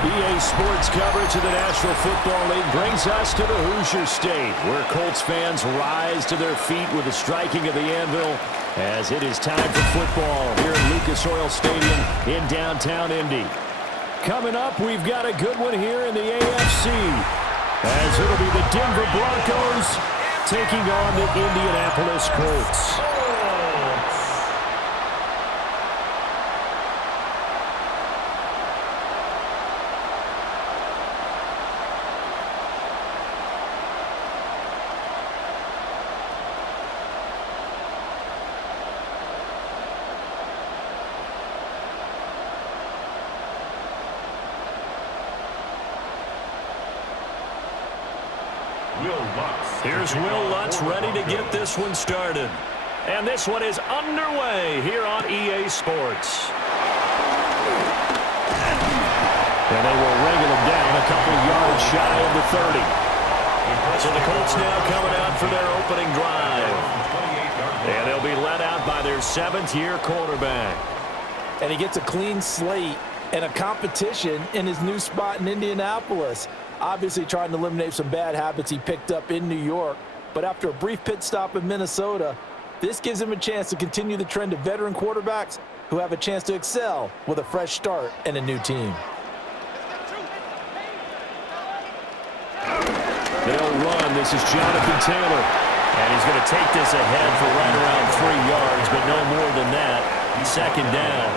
EA Sports coverage of the National Football League brings us to the Hoosier State, where Colts fans rise to their feet with the striking of the anvil as it is time for football here at Lucas Oil Stadium in downtown Indy. Coming up, we've got a good one here in the AFC, as it'll be the Denver Broncos taking on the Indianapolis Colts. Here's Will Lutz ready to get this one started. And this one is underway here on EA Sports. And they will wrangle him down a couple yards shy of the 30. So the Colts now coming out for their opening drive. And they'll be led out by their seventh-year quarterback. And he gets a clean slate and a competition in his new spot in Indianapolis. Obviously trying to eliminate some bad habits he picked up in New York. But after a brief pit stop in Minnesota, this gives him a chance to continue the trend of veteran quarterbacks who have a chance to excel with a fresh start and a new team. They'll run. This is Jonathan Taylor. And he's going to take this ahead for right around 3 yards, but no more than that. Second down.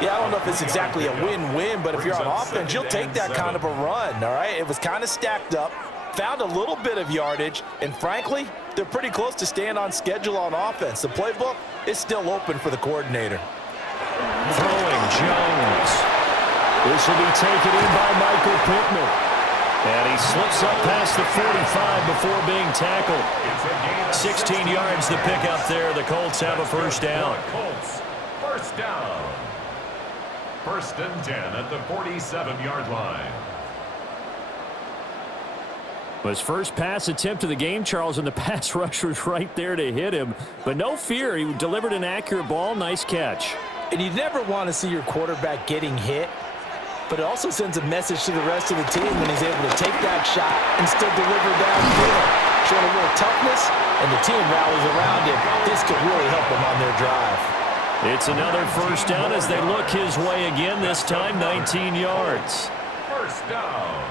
Yeah, I don't know if it's exactly a win-win, but if you're on offense, you'll take that kind of a run, all right? It was kind of stacked up, found a little bit of yardage, and frankly, they're pretty close to staying on schedule on offense. The playbook is still open for the coordinator. Throwing Jones. This will be taken in by Michael Pittman. And he slips up past the 45 before being tackled. 16 yards to pick up there. The Colts have a first down. Colts, first down. First and 10 at the 47-yard line. His first pass attempt of the game, Charles, and the pass rush was right there to hit him. But no fear, he delivered an accurate ball. Nice catch. And you never want to see your quarterback getting hit, but it also sends a message to the rest of the team when he's able to take that shot and still deliver downfield. Showing a little toughness, and the team rallies around him. This could really help them on their drive. It's another first down as they look his way again, this time 19 yards. First down.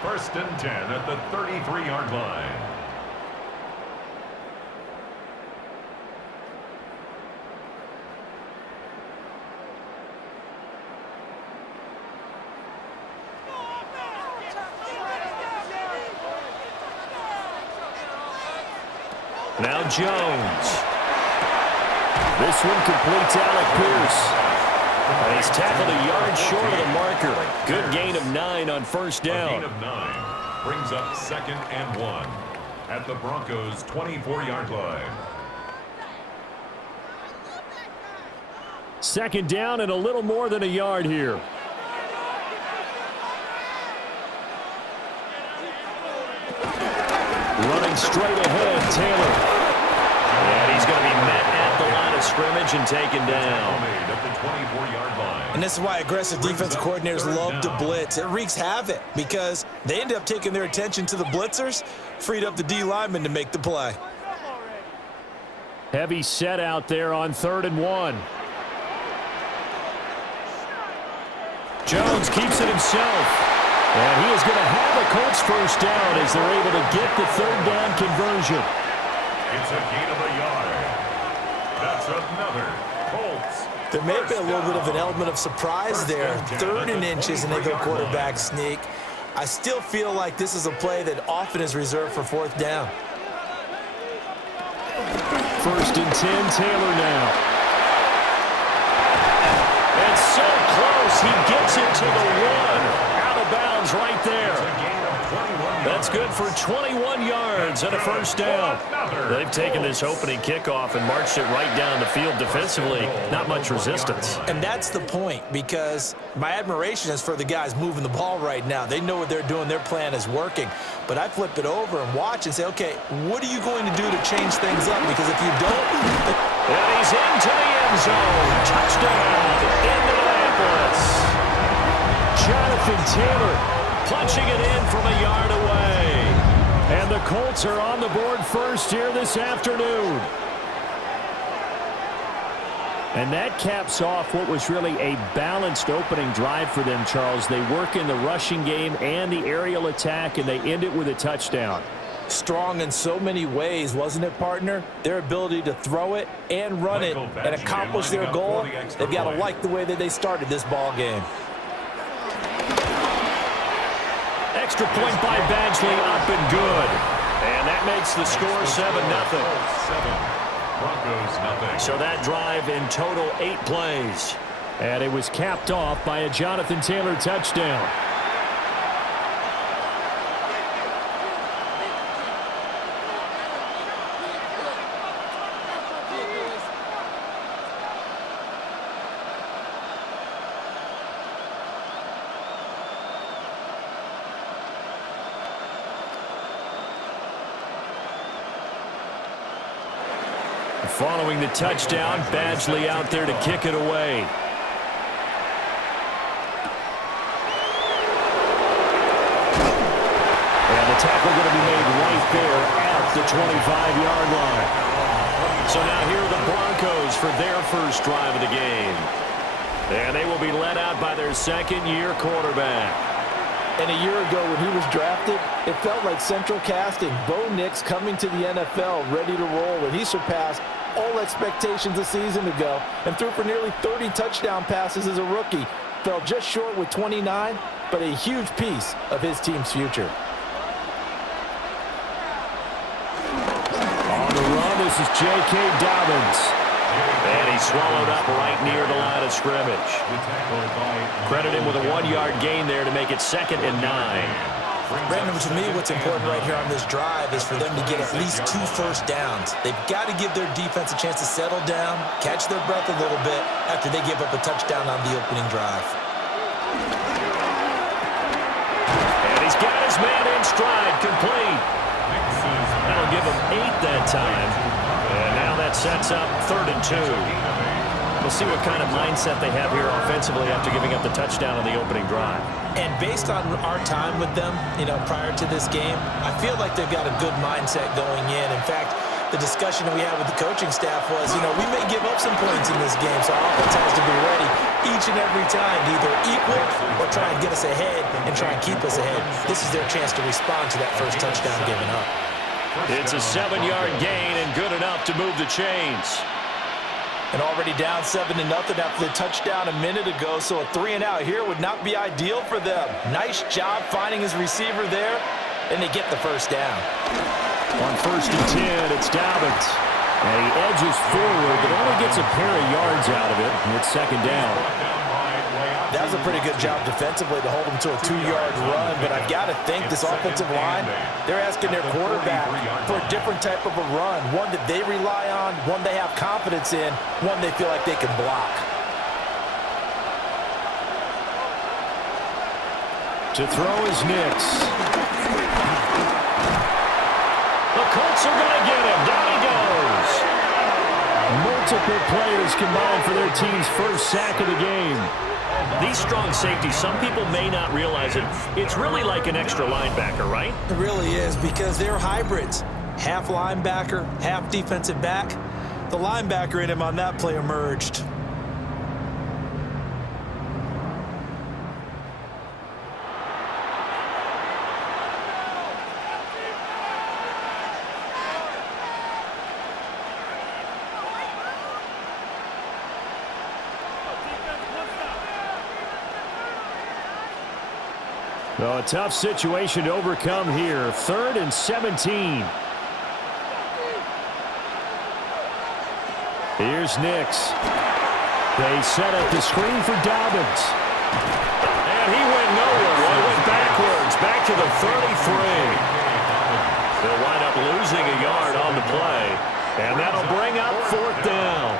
First and 10 at the 33-yard line. Now Jones. This one completes Alec Pierce. And he's tackled a yard short of the marker. Good gain of 9 on first down. A gain of 9 brings up second and 1 at the Broncos' 24-yard line. Second down and a little more than a yard here. Running straight ahead, Taylor. And he's going to be met at the line of scrimmage and taken down. And this is why aggressive defensive coordinators love to blitz. It wreaks havoc because they end up taking their attention to the blitzers, freed up the D lineman to make the play. Heavy set out there on 3rd and 1. Jones keeps it himself. And he is going to have a Colts first down as they're able to get the 3rd down conversion. It's a gain of a yard. That's another Colts. There may have been a little bit of an element of surprise there. 3rd and inches and they go quarterback sneak. I still feel like this is a play that often is reserved for 4th down. First and 10, Taylor now. And so close, he gets it to the 1. Out of bounds right there. That's good for 21 yards and a first down. They've taken this opening kickoff and marched it right down the field defensively. Not much resistance. And that's the point, because my admiration is for the guys moving the ball right now. They know what they're doing. Their plan is working. But I flip it over and watch and say, okay, what are you going to do to change things up? Because if you don't... And he's into the end zone. Touchdown, Indianapolis. Jonathan Taylor punching it in from a yard away. And the Colts are on the board first here this afternoon. And that caps off what was really a balanced opening drive for them, Charles. They work in the rushing game and the aerial attack, and they end it with a touchdown. Strong in so many ways, wasn't it, partner? Their ability to throw it and run it and accomplish their goal, they've got to like the way that they started this ball game. Extra point by Badgley, up and good. And that makes the score 7-0. Broncos, nothing. So that drive in total 8 plays. And it was capped off by a Jonathan Taylor touchdown. Following the touchdown, Badgley out there to kick it away. And the tackle going to be made right there at the 25-yard line. So now here are the Broncos for their first drive of the game. And they will be led out by their second-year quarterback. And a year ago when he was drafted, it felt like central casting. Bo Nix coming to the NFL ready to roll, and he surpassed all expectations a season ago and threw for nearly 30 touchdown passes as a rookie. Fell just short with 29, but a huge piece of his team's future. On the run, this is J.K. Dobbins. And he swallowed up right near the line of scrimmage. Credit him with a 1-yard gain there to make it 2nd and 9. Brandon, to me, what's important right here on this drive is for them to get at least 2 first downs. They've got to give their defense a chance to settle down, catch their breath a little bit after they give up a touchdown on the opening drive. And he's got his man in stride, complete. That'll give him 8 that time. And now that sets up 3rd and 2. We'll see what kind of mindset they have here offensively after giving up the touchdown on the opening drive. And based on our time with them, prior to this game, I feel like they've got a good mindset going in. In fact, the discussion that we had with the coaching staff was, we may give up some points in this game, so our offense has to be ready each and every time to either equal or try and get us ahead and try and keep us ahead. This is their chance to respond to that first touchdown given up. It's a 7-yard gain and good enough to move the chains. And already down 7-0 after the touchdown a minute ago, so a 3-and-out here would not be ideal for them. Nice job finding his receiver there, and they get the first down. On 1st and 10, it's Dobbins. And he edges forward, but only gets a pair of yards out of it, and it's 2nd down. That was a pretty good job defensively to hold him to a 2-yard run, but I've got to think this offensive line, they're asking their quarterback for a different type of a run, one that they rely on, one they have confidence in, one they feel like they can block. To throw is Nix. The Colts are going to get him. Down he goes. Multiple players combined for their team's first sack of the game. These strong safeties, some people may not realize it. It's really like an extra linebacker, right? It really is, because they're hybrids. Half linebacker, half defensive back. The linebacker in him on that play emerged. So a tough situation to overcome here. 3rd and 17. Here's Nix. They set up the screen for Dobbins. And he went nowhere. Well, he went backwards, back to the 33. They'll wind up losing a yard on the play. And that'll bring up 4th down.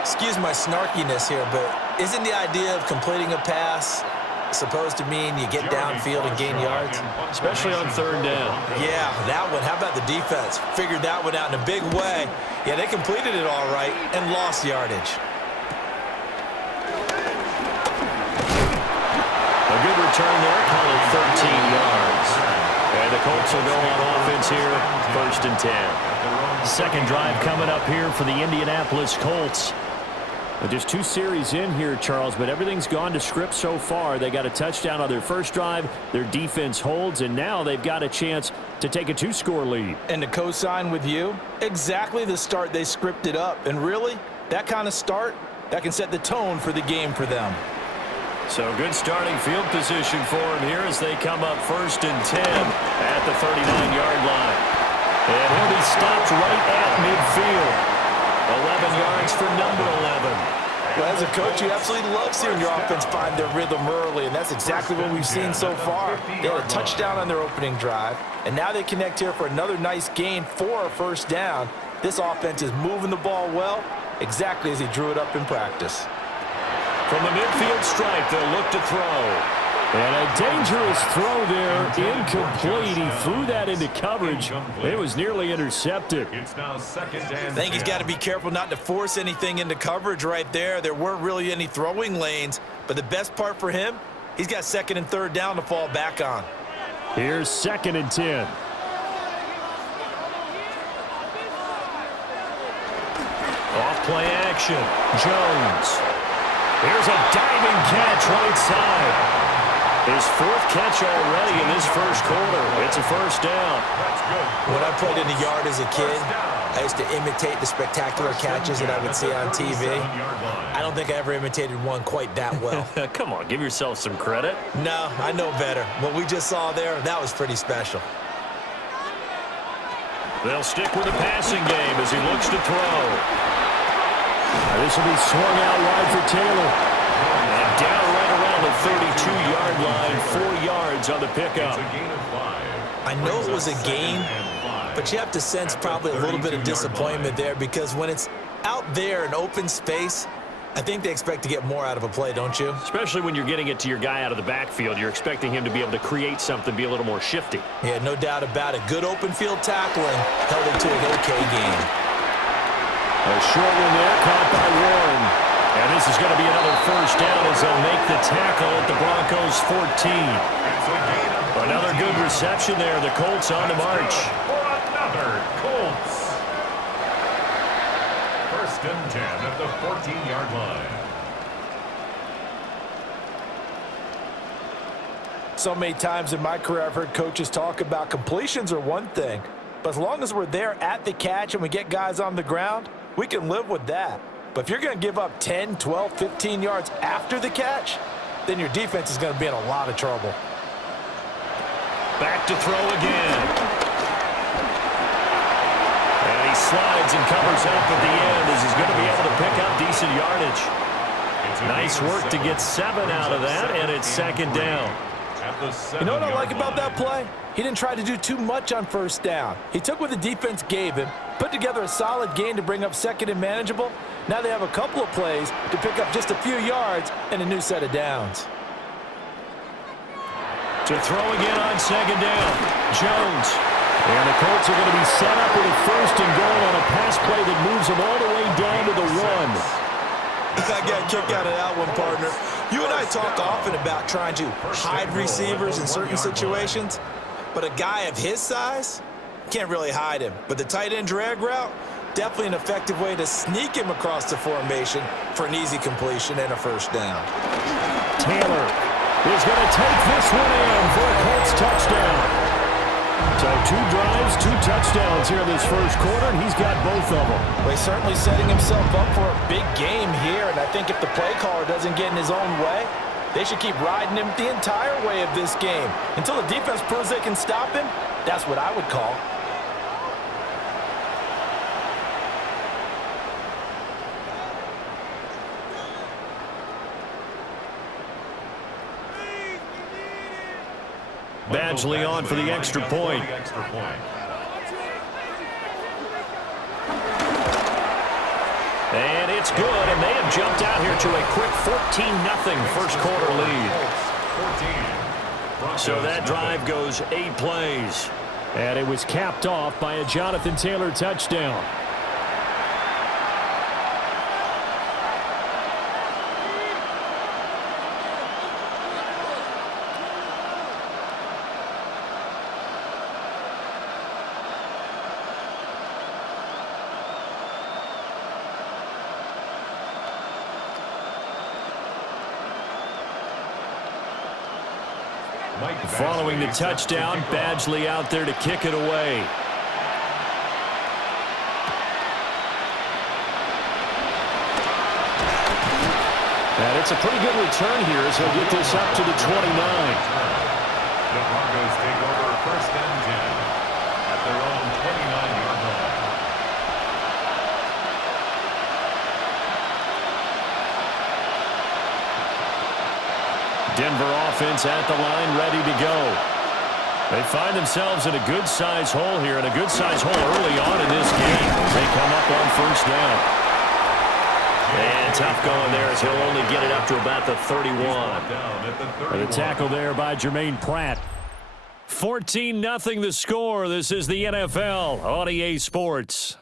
Excuse my snarkiness here, but isn't the idea of completing a pass supposed to mean you get downfield and gain yards? Especially on 3rd down. Yeah, that one. How about the defense? Figured that one out in a big way. Yeah, they completed it all right and lost yardage. A good return Colts will go on offense here, 1st and 10. Second drive coming up here for the Indianapolis Colts. Just 2 series in here, Charles, but everything's gone to script so far. They got a touchdown on their first drive. Their defense holds, and now they've got a chance to take a 2-score lead. And to co-sign with you, exactly the start they scripted up. And really, that kind of start, that can set the tone for the game for them. So good starting field position for them here as they come up 1st and 10 at the 39-yard line. And he'll be stopped right at midfield. 11 yards for number 11. Well, as a coach, you absolutely love seeing your offense find their rhythm early, and that's exactly what we've seen so far. They had a touchdown on their opening drive, and now they connect here for another nice gain for a 1st down. This offense is moving the ball well, exactly as he drew it up in practice. From the midfield stripe, they'll look to throw. And a dangerous throw there, incomplete. He threw that into coverage. It was nearly intercepted. It's now 2nd and 10. I think he's got to be careful not to force anything into coverage right there. There weren't really any throwing lanes, but the best part for him, he's got 2nd and 3rd down to fall back on. Here's 2nd and 10. Off play action. Jones. Here's a diving catch right side. His 4th catch already in this first quarter. It's a 1st down. When I played in the yard as a kid, I used to imitate the spectacular catches that I would see on TV. I don't think I ever imitated one quite that well. Come on, give yourself some credit. No, I know better. What we just saw there, that was pretty special. They'll stick with the passing game as he looks to throw. This will be swung out wide for Taylor. And down right around the 32-yard line, 4 yards on the pickup. I know it was a gain, but you have to sense probably a little bit of disappointment there because when it's out there in open space, I think they expect to get more out of a play, don't you? Especially when you're getting it to your guy out of the backfield. You're expecting him to be able to create something, be a little more shifty. Yeah, no doubt about it. Good open field tackling held it to an okay game. A short one there, caught by Warren. And this is going to be another 1st down as they'll make the tackle at the Broncos 14. Another good reception there. The Colts on the march. For another Colts. 1st and 10 at the 14-yard line. So many times in my career I've heard coaches talk about completions are one thing, but as long as we're there at the catch and we get guys on the ground, we can live with that. But if you're going to give up 10, 12, 15 yards after the catch, then your defense is going to be in a lot of trouble. Back to throw again. And he slides and covers up at the end as he's going to be able to pick up decent yardage. Nice work to get 7 out of that, and it's 2nd down. You know what I like about that play? He didn't try to do too much on 1st down. He took what the defense gave him, put together a solid gain to bring up 2nd and manageable. Now they have a couple of plays to pick up just a few yards and a new set of downs. To throw again on 2nd down, Jones. And the Colts are going to be set up with a 1st and goal on a pass play that moves them all the way down to the 1. I got a kick out of that one, partner. You and I talk often about trying to hide receivers in certain situations, but a guy of his size can't really hide him. But the tight end drag route, definitely an effective way to sneak him across the formation for an easy completion and a 1st down. Taylor is going to take this one in for a Colts touchdown. So 2 drives, 2 touchdowns here in this first quarter, and he's got both of them. Well, he's certainly setting himself up for a big game here, and I think if the play caller doesn't get in his own way, they should keep riding him the entire way of this game. Until the defense proves they can stop him, that's what I would call. Badgley on for the extra point. And it's good, and they have jumped out here to a quick 14-0 first quarter lead. So that drive goes 8 plays. And it was capped off by a Jonathan Taylor touchdown. Following the touchdown, Badgley out there to kick it away. And it's a pretty good return here as he'll get this up to the 29. The Broncos take over 1st and 10 at their own 29-yard line. Denver offense at the line, ready to go. They find themselves in a good-sized hole here, and a good-sized hole early on in this game. They come up on 1st down. And tough going there as he'll only get it up to about the 31. And the tackle there by Jermaine Pratt. 14-0 the score. This is the NFL on EA Sports.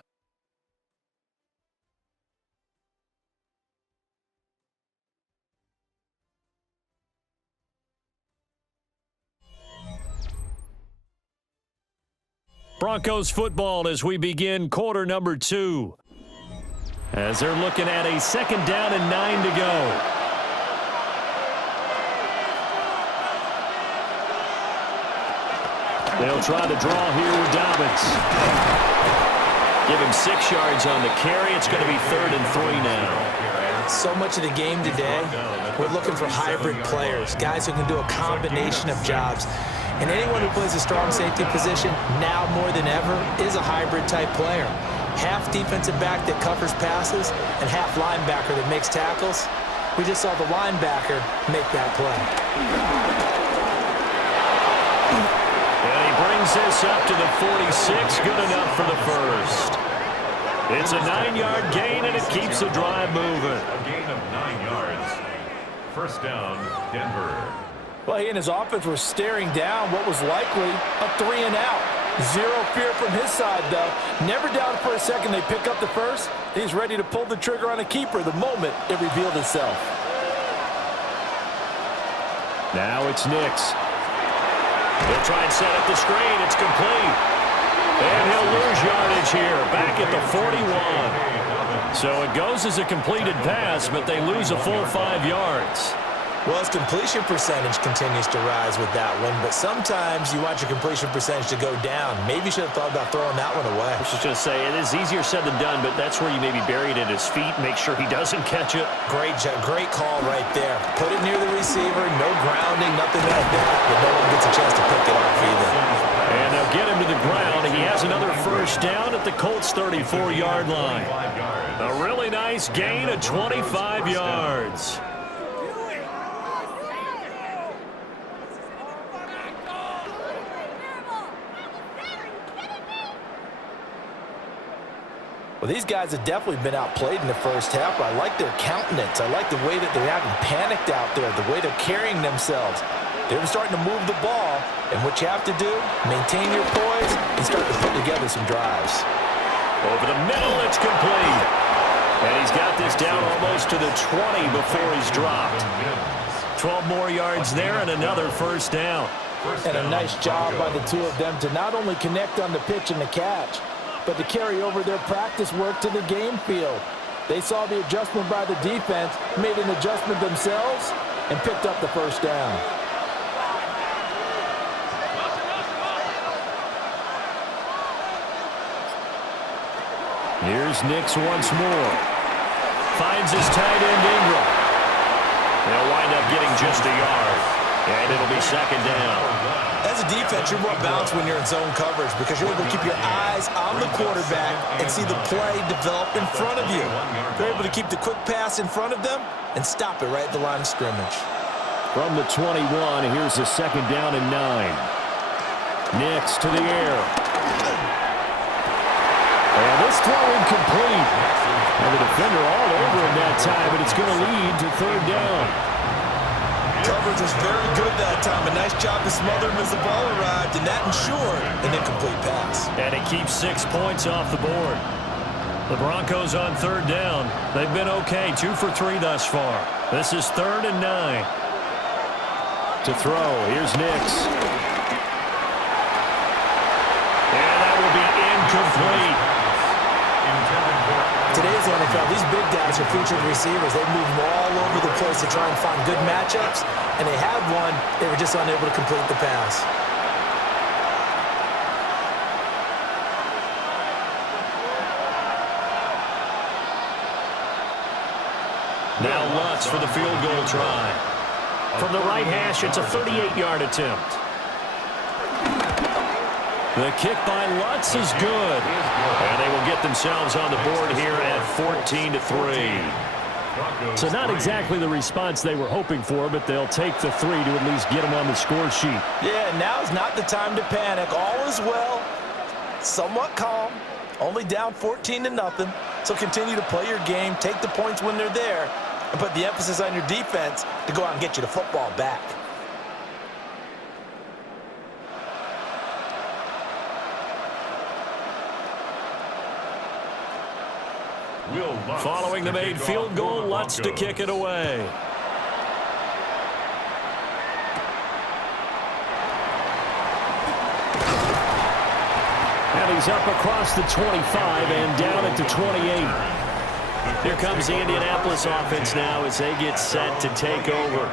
Broncos football as we begin quarter number 2. As they're looking at a 2nd down and 9 to go. They'll try to draw here with Dobbins. Give him 6 yards on the carry. It's going to be 3rd and 3 now. So much of the game today, we're looking for hybrid players, guys who can do a combination of jobs. And anyone who plays a strong safety position, now more than ever, is a hybrid-type player. Half defensive back that covers passes and half linebacker that makes tackles. We just saw the linebacker make that play. And he brings this up to the 46. Good enough for the 1st. It's a 9-yard gain, and it keeps the drive moving. A gain of 9 yards. 1st down, Denver. Well, he and his offense were staring down what was likely a 3-and-out. Zero fear from his side, though. Never doubted for a second they pick up the 1st. He's ready to pull the trigger on a keeper the moment it revealed itself. Now it's Nix. He'll try and set up the screen. It's complete. And he'll lose yardage here, back at the 41. So it goes as a completed pass, but they lose a full 5 yards. Well, his completion percentage continues to rise with that one, but sometimes you want your completion percentage to go down. Maybe you should have thought about throwing that one away. I was just going to say, it is easier said than done, but that's where you maybe bury it at his feet, make sure he doesn't catch it. Great call right there. Put it near the receiver, no grounding, nothing like that, but no one gets a chance to pick it off either. And they'll get him to the ground. He has another 1st down at the Colts' 34-yard line. A really nice gain of 25 yards. Well, these guys have definitely been outplayed in the 1st half. I like their countenance. I like the way that they haven't panicked out there, the way they're carrying themselves. They're starting to move the ball, and what you have to do, maintain your poise and start to put together some drives. Over the middle, it's complete. And he's got this down almost to the 20 before he's dropped. 12 more yards there and another 1st down. And a nice job by the two of them to not only connect on the pitch and the catch, but to carry over their practice work to the game field. They saw the adjustment by the defense, made an adjustment themselves, and picked up the 1st down. Here's Nix once more. Finds his tight end Ingram. They'll wind up getting just a yard. And it'll be 2nd down. As a defense, you're more balanced when you're in zone coverage because you're able to keep your eyes on the quarterback and see the play develop in front of you. You're able to keep the quick pass in front of them and stop it right at the line of scrimmage. From the 21, here's the 2nd down and 9. Nix to the air. And this throw incomplete. And the defender all over him that time, but it's going to lead to 3rd down. Coverage was very good that time. A nice job to smother him as the ball arrived, and that ensured an incomplete pass. And it keeps 6 points off the board. The Broncos on 3rd down. They've been okay, 2 for 3 thus far. This is 3rd and 9. To throw, here's Nix. And that will be incomplete. Today's NFL NFL, these big guys are featured receivers. They move all over the place to try and find good matchups, and they had one. They were just unable to complete the pass. Now Lutz for the field goal try. From the right hash, it's a 38-yard attempt. The kick by Lutz is good. And they will get themselves on the board here at 14-3. So not exactly the response they were hoping for, but they'll take the 3 to at least get them on the score sheet. Yeah, now is not the time to panic. All is well. Somewhat calm. Only down 14-0. So continue to play your game, take the points when they're there, and put the emphasis on your defense to go out and get you the football back. Following the made field goal, Lutz to kick it away. And he's up across the 25 and down at the 28. Here comes the Indianapolis offense now as they get set to take over.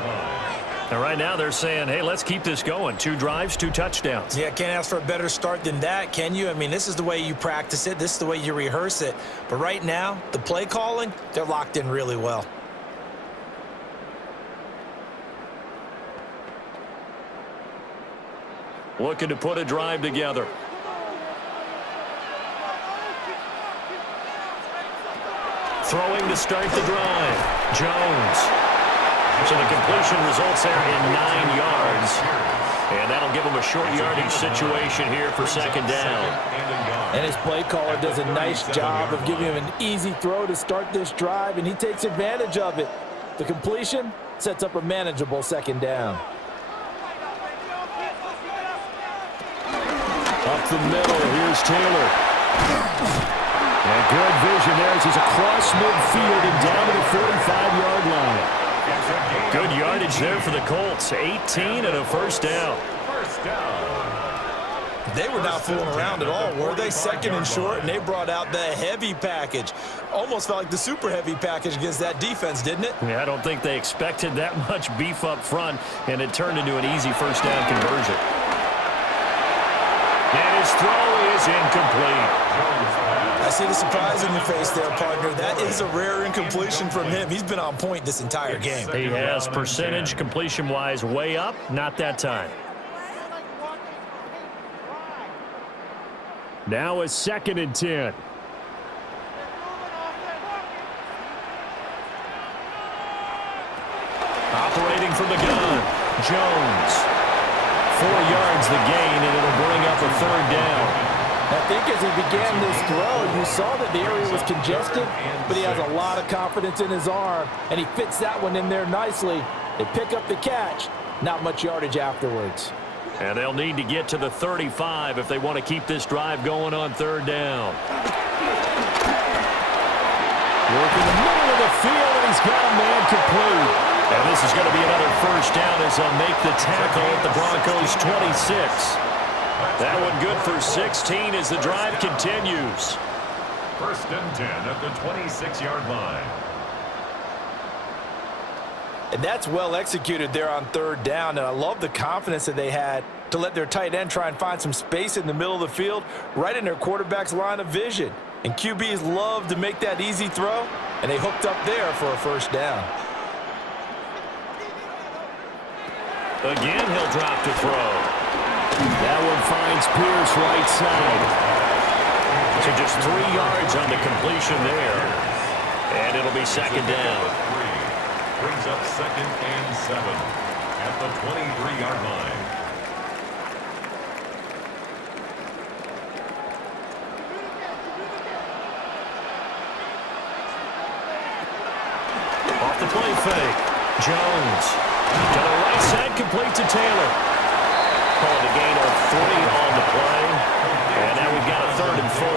And right now they're saying, hey, let's keep this going. 2 drives, 2 touchdowns. Yeah, can't ask for a better start than that, can you? I mean, this is the way you practice it. This is the way you rehearse it. But right now, the play calling, they're locked in really well. Looking to put a drive together. Throwing to start the drive. Jones. So the completion results there in 9 yards. And that'll give him a short yardage situation here for second down. And his play caller does a nice job of giving him an easy throw to start this drive, and he takes advantage of it. The completion sets up a manageable second down. Up the middle, here's Taylor. And good vision there as he's across midfield and down to the 45-yard line. Good yardage there for the Colts. 18 and a first down. They were not fooling around at all, were they? Second and short, and they brought out the heavy package. Almost felt like the super heavy package against that defense, didn't it? Yeah, I don't think they expected that much beef up front, and it turned into an easy first down conversion. And his throw is incomplete. I see the surprise in your face there, partner. That is a rare incompletion from him. He's been on point this entire game. He has percentage completion-wise way up, not that time. Now a 2nd and 10. Operating from the gun, Jones. 4 yards the gain, and it'll bring up a 3rd down. I think as he began this throw, you saw that the area was congested, but he has a lot of confidence in his arm, and he fits that one in there nicely. They pick up the catch, not much yardage afterwards. And they'll need to get to the 35 if they want to keep this drive going on 3rd down. Working the middle of the field, and he's got a man complete. And this is going to be another first down as they'll make the tackle at the Broncos' 26. That one good for 16 as the drive continues. 1st and 10 at the 26-yard line. And that's well executed there on 3rd down, and I love the confidence that they had to let their tight end try and find some space in the middle of the field, right in their quarterback's line of vision. And QBs love to make that easy throw, and they hooked up there for a first down. Again, he'll drop to throw. That one finds Pierce right side. So just 3 yards on the completion there. And it'll be second down. Brings up 2nd and 7 at the 23-yard line. Off the play fake. Jones to the right side, complete to Taylor. Calling a gain of 3 on the play. And now we've got a 3rd and 4.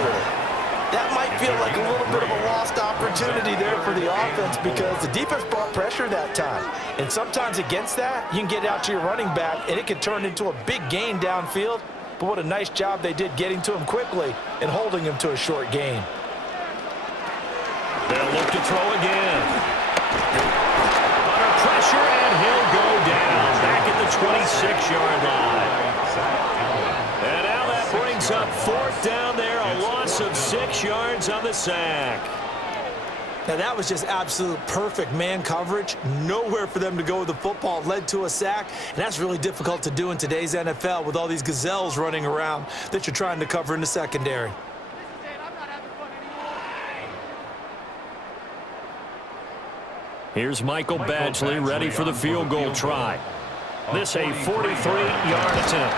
That might feel like a little bit of a lost opportunity there for the offense because the defense brought pressure that time. And sometimes against that, you can get out to your running back, and it can turn into a big gain downfield. But what a nice job they did getting to him quickly and holding him to a short gain. They'll look to throw again. Under pressure, and he'll go down back at the 26-yard line. And now that brings up 4th down there, a loss of 6 yards on the sack. Now, that was just absolute perfect man coverage. Nowhere for them to go with the football. Led to a sack, and that's really difficult to do in today's NFL with all these gazelles running around that you're trying to cover in the secondary. Here's Michael Badgley ready for the field goal try. This a 43-yard attempt.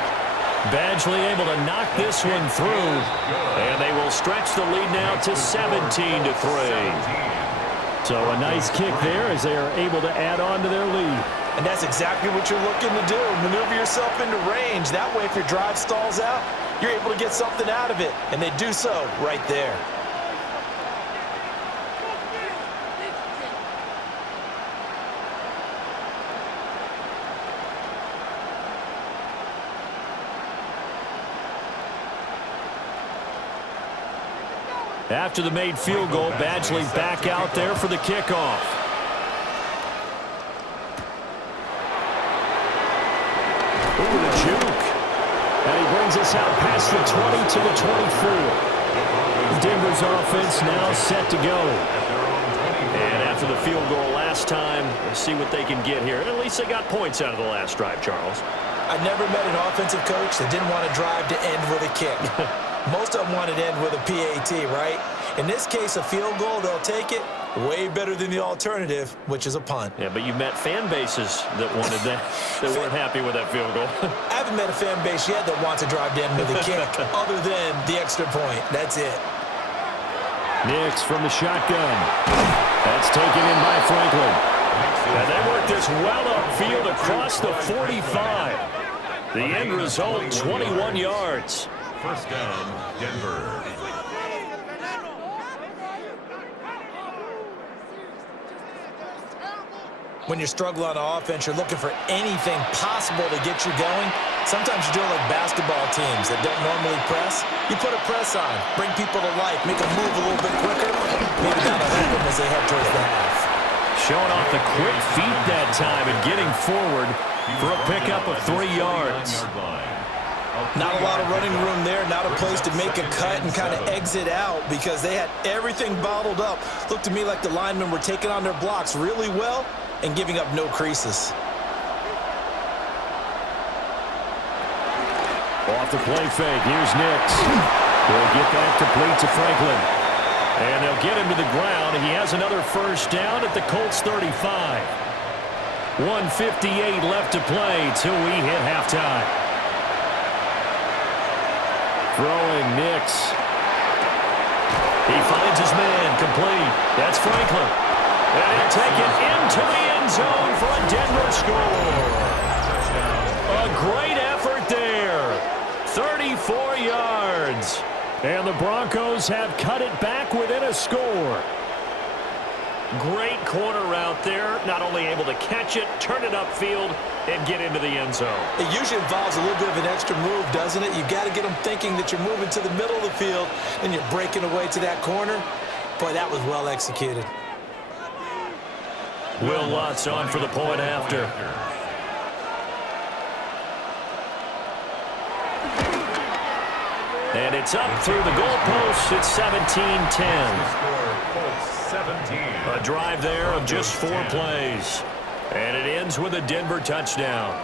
Badgley able to knock this one through, and they will stretch the lead now to 17-3. So a nice kick there as they are able to add on to their lead. And that's exactly what you're looking to do. Maneuver yourself into range. That way, if your drive stalls out, you're able to get something out of it. And they do so right there. After the made field goal, Badgley back out there for the kickoff. Ooh, the juke. And he brings us out past the 20 to the 24. Denver's offense now set to go. And after the field goal last time, we'll see what they can get here. And at least they got points out of the last drive, Charles. I never met an offensive coach that didn't want to drive to end with a kick. Most of them wanted to end with a PAT, right? In this case, a field goal, they'll take it. Way better than the alternative, which is a punt. Yeah, but you met fan bases that wanted that, that weren't happy with that field goal. I haven't met a fan base yet that wants to drive to end with a kick, other than the extra point. That's it. Nix from the shotgun. That's taken in by Franklin. And they work this well upfield across the 45. The end result, 21 yards. First down, Denver. When you're struggling on offense, you're looking for anything possible to get you going. Sometimes you do it like basketball teams that don't normally press. You put a press on, bring people to life, make them move a little bit quicker. Maybe that'll help them as they head towards the half. Showing off the quick feet that time and getting forward for a pickup of 3 yards. Not a lot of running room there, not a place to make a cut and kind of exit out because they had everything bottled up. Looked to me like the linemen were taking on their blocks really well and giving up no creases. Off the play fake, here's Nix. He'll get that complete to Franklin. And they'll get him to the ground. He has another first down at the Colts 35. 1:58 left to play till we hit halftime. Throwing Nix. He finds his man, complete. That's Franklin. And he'll take it into the end zone for a Denver score. A great effort there. 34 yards. And the Broncos have cut it back within a score. Great corner route there. Not only able to catch it, turn it upfield, and get into the end zone. It usually involves a little bit of an extra move, doesn't it? You've got to get them thinking that you're moving to the middle of the field and you're breaking away to that corner. Boy, that was well executed. Will Lutz on for the point after. And it's up through the goalpost. It's 17-10. A drive there of just 4 plays. And it ends with a Denver touchdown.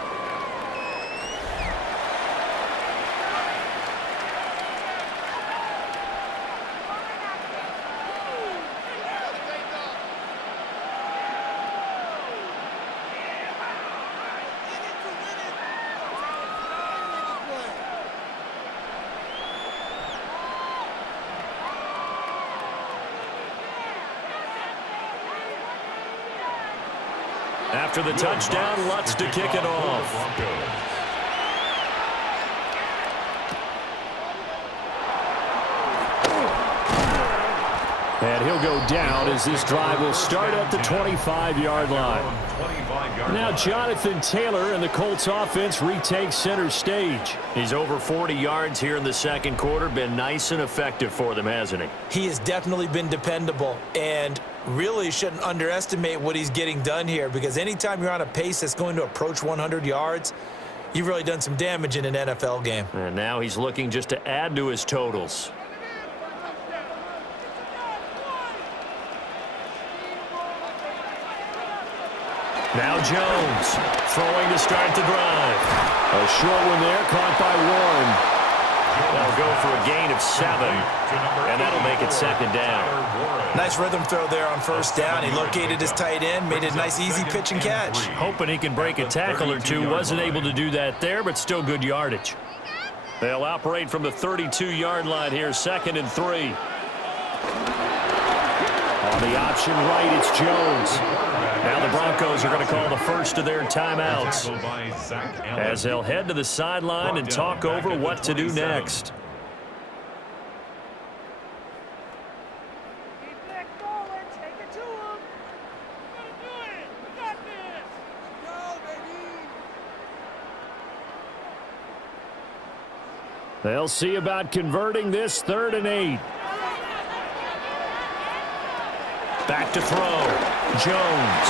After the touchdown, Lutz to kick it off. And he'll go down as this drive will start at the 25-yard line. Now Jonathan Taylor and the Colts offense retakes center stage. He's over 40 yards here in the second quarter. Been nice and effective for them, hasn't he? He has definitely been dependable, and really shouldn't underestimate what he's getting done here, because anytime you're on a pace that's going to approach 100 yards, you've really done some damage in an NFL game. And now he's looking just to add to his totals. Now Jones throwing to start the drive. A short one there, caught by Warren. That'll go for a gain of 7, and that'll make it second down. Nice rhythm throw there on first down. He located his tight end, made it a nice easy pitch and catch. Hoping he can break a tackle or two. Wasn't able to do that there, but still good yardage. They'll operate from the 32-yard line here, 2nd and 3. On the option right, it's Jones. Now the Broncos are going to call the first of their timeouts as they'll head to the sideline and talk over what to do next. They'll see about converting this 3rd and 8. Back to throw. Jones.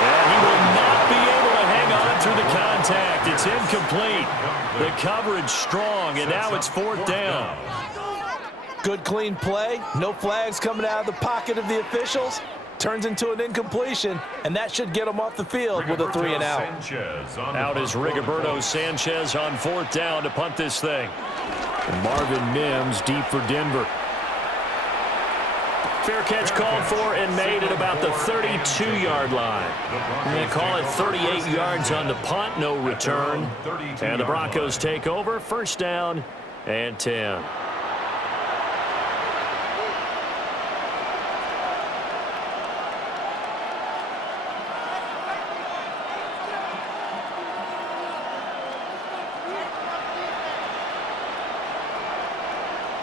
And he will not be able to hang on through the contact. It's incomplete. The coverage strong, and now it's 4th down. Good clean play. No flags coming out of the pocket of the officials. Turns into an incompletion, and that should get him off the field with a 3 and out. Out is Rigoberto Sanchez on 4th down to punt this thing. And Marvin Mims deep for Denver. Fair catch called for and made at about the 32-yard line. They call it 38 yards on the punt, no return. And the Broncos take over, 1st down and 10.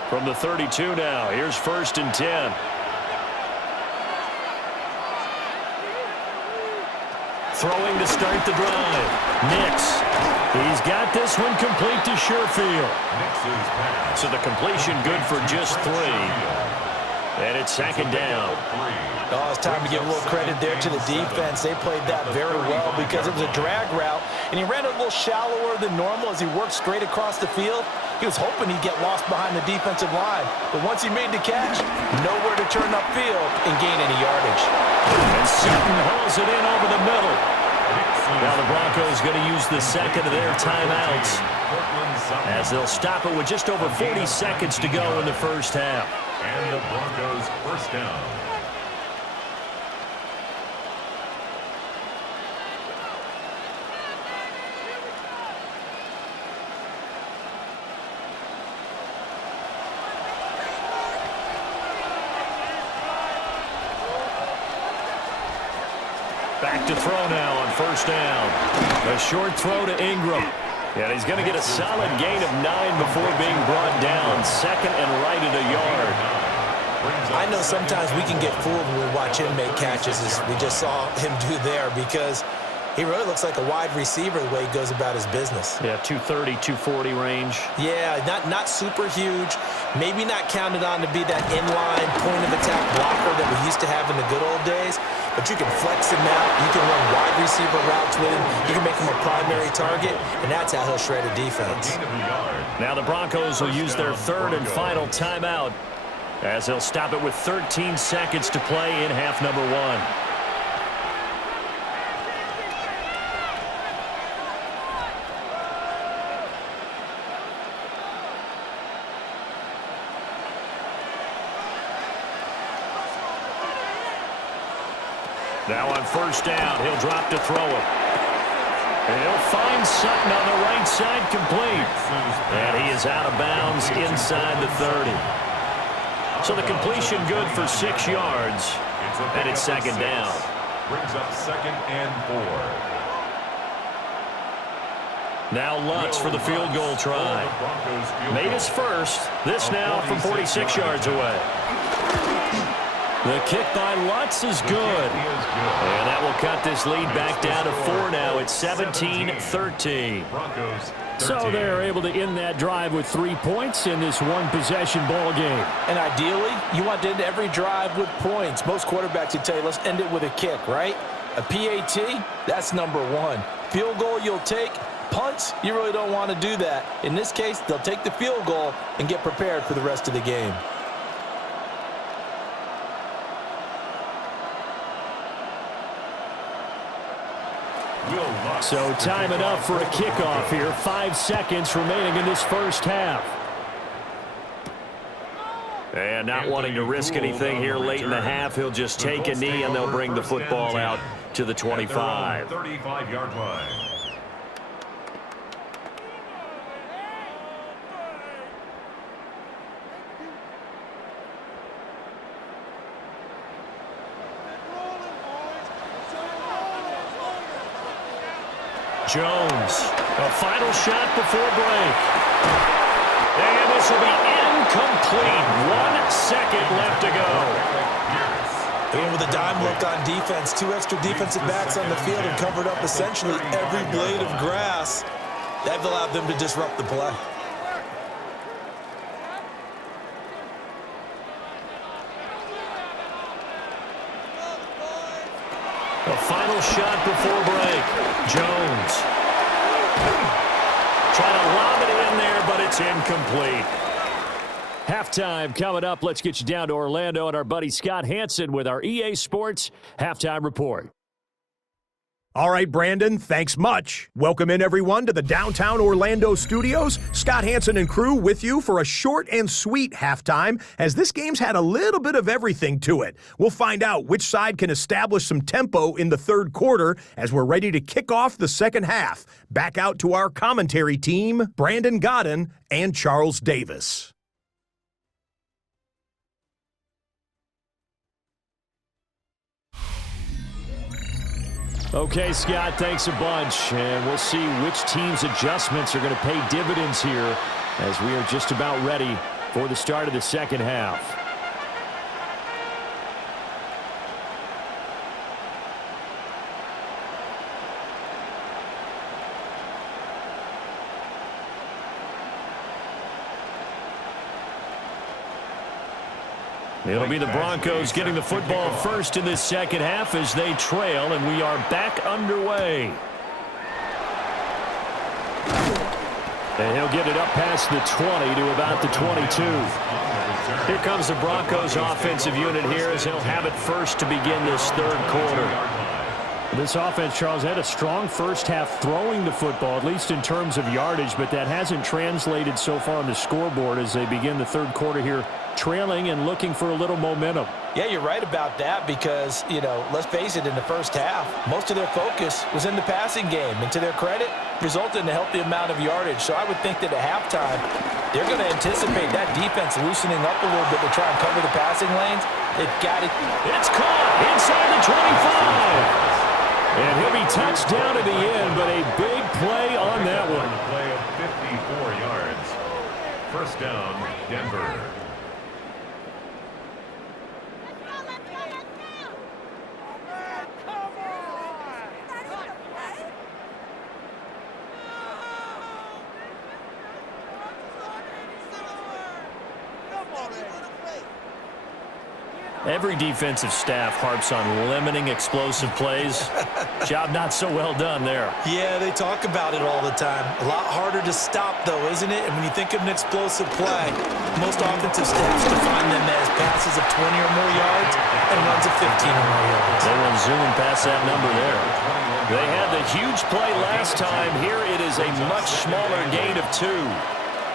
From the 32 now, here's 1st and 10. Throwing to start the drive. Nix. He's got this one complete to Sherfield. So the completion good for just 3. And it's 2nd down. Oh, it's time to give a little credit there to the defense. They played that very well because it was a drag route, and he ran a little shallower than normal as he worked straight across the field. He was hoping he'd get lost behind the defensive line, but once he made the catch, nowhere to turn upfield and gain any yardage. And Sutton hauls it in over the middle. Now the Broncos going to use the 2nd of their timeouts as they'll stop it with just over 40 seconds to go in the first half. And the Broncos 1st down. Back to throw now on 1st down. A short throw to Ingram. And he's going to get a solid gain of 9 before being brought down. 2nd and right at a yard. I know sometimes we can get fooled when we watch him make catches, as we just saw him do there, because he really looks like a wide receiver the way he goes about his business. Yeah, 230, 240 range. Yeah, not super huge. Maybe not counted on to be that inline point-of-attack blocker that we used to have in the good old days. But you can flex him out. You can run wide receiver routes with him. You can make him a primary target, and that's how he'll shred a defense. Now the Broncos will use their 3rd and final timeout as they'll stop it with 13 seconds to play in half number 1. Now on 1st down, he'll drop to throw it. And he'll find Sutton on the right side complete. And he is out of bounds inside the 30. So the completion good for 6 yards. And it's 2nd down. Brings up 2nd and 4. Now Lutz for the field goal try. Made his first. This now from 46 yards away. The kick by Lutz is good. And that will cut this lead back down to 4 now. It's 17-13. So they're able to end that drive with 3 points in this one-possession ball game. And ideally, you want to end every drive with points. Most quarterbacks would tell you, let's end it with a kick, right? A PAT, that's number 1. Field goal you'll take. Punts, you really don't want to do that. In this case, they'll take the field goal and get prepared for the rest of the game. So time enough for a kickoff here. 5 seconds remaining in this first half. And not wanting to risk anything here late in the half, he'll just take a knee and they'll bring the football out to the 25. 35-yard line. Jones, a final shot before break. And this will be incomplete. 1 second left to go. And with a dime look on defense, 2 extra defensive backs on the field and covered up essentially every blade of grass. That allowed them to disrupt the play. A final shot before break. Jones. Trying to lob it in there, but it's incomplete. Halftime coming up. Let's get you down to Orlando and our buddy Scott Hansen with our EA Sports Halftime Report. All right, Brandon, thanks much. Welcome in, everyone, to the downtown Orlando studios. Scott Hansen and crew with you for a short and sweet halftime, as this game's had a little bit of everything to it. We'll find out which side can establish some tempo in the third quarter as we're ready to kick off the second half. Back out to our commentary team, Brandon Godden and Charles Davis. Okay, Scott, thanks a bunch. And we'll see which team's adjustments are going to pay dividends here as we are just about ready for the start of the second half. It'll be the Broncos getting the football first in this second half as they trail, and we are back underway. And he'll get it up past the 20 to about the 22. Here comes the Broncos offensive unit here as he'll have it first to begin this third quarter. This offense, Charles, had a strong first half throwing the football, at least in terms of yardage, but that hasn't translated so far on the scoreboard as they begin the third quarter here, trailing and looking for a little momentum. Yeah, you're right about that because, let's face it, in the first half, most of their focus was in the passing game. And to their credit, resulted in a healthy amount of yardage. So I would think that at halftime, they're going to anticipate that defense loosening up a little bit to try and cover the passing lanes. They've got it. It's caught inside the 25. And he'll be touched down at the end, but a big play on that one. A play of 54 yards. First down, Denver. Every defensive staff harps on limiting explosive plays. Job not so well done there. Yeah, they talk about it all the time. A lot harder to stop, though, isn't it? And when you think of an explosive play, most offensive staffs define them as passes of 20 or more yards and runs of 15 or more yards. They went zooming past that number there. They had the huge play last time. Here it is a much smaller gain of 2.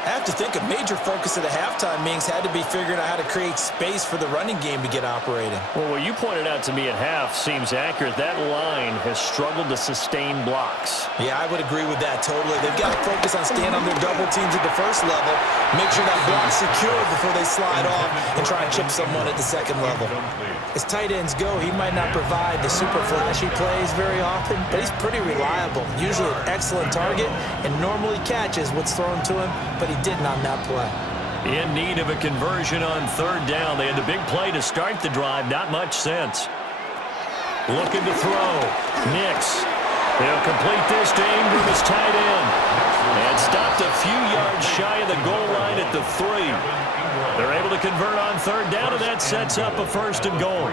I have to think a major focus at the halftime meetings had to be figuring out how to create space for the running game to get operating. Well, what you pointed out to me at half seems accurate. That line has struggled to sustain blocks. Yeah, I would agree with that totally. They've got to focus on staying on their double teams at the first level, make sure that block's secured before they slide off and try and chip someone at the second level. As tight ends go, he might not provide the super flashy plays very often, but he's pretty reliable. Usually an excellent target and normally catches what's thrown to him, but he didn't on that play. In need of a conversion on third down. They had the big play to start the drive. Not much sense. Looking to throw. Nix. He'll complete this to Ingram, his tight end. And stopped a few yards shy of the goal line at the 3. They're able to convert on third down, and that sets up a first and goal.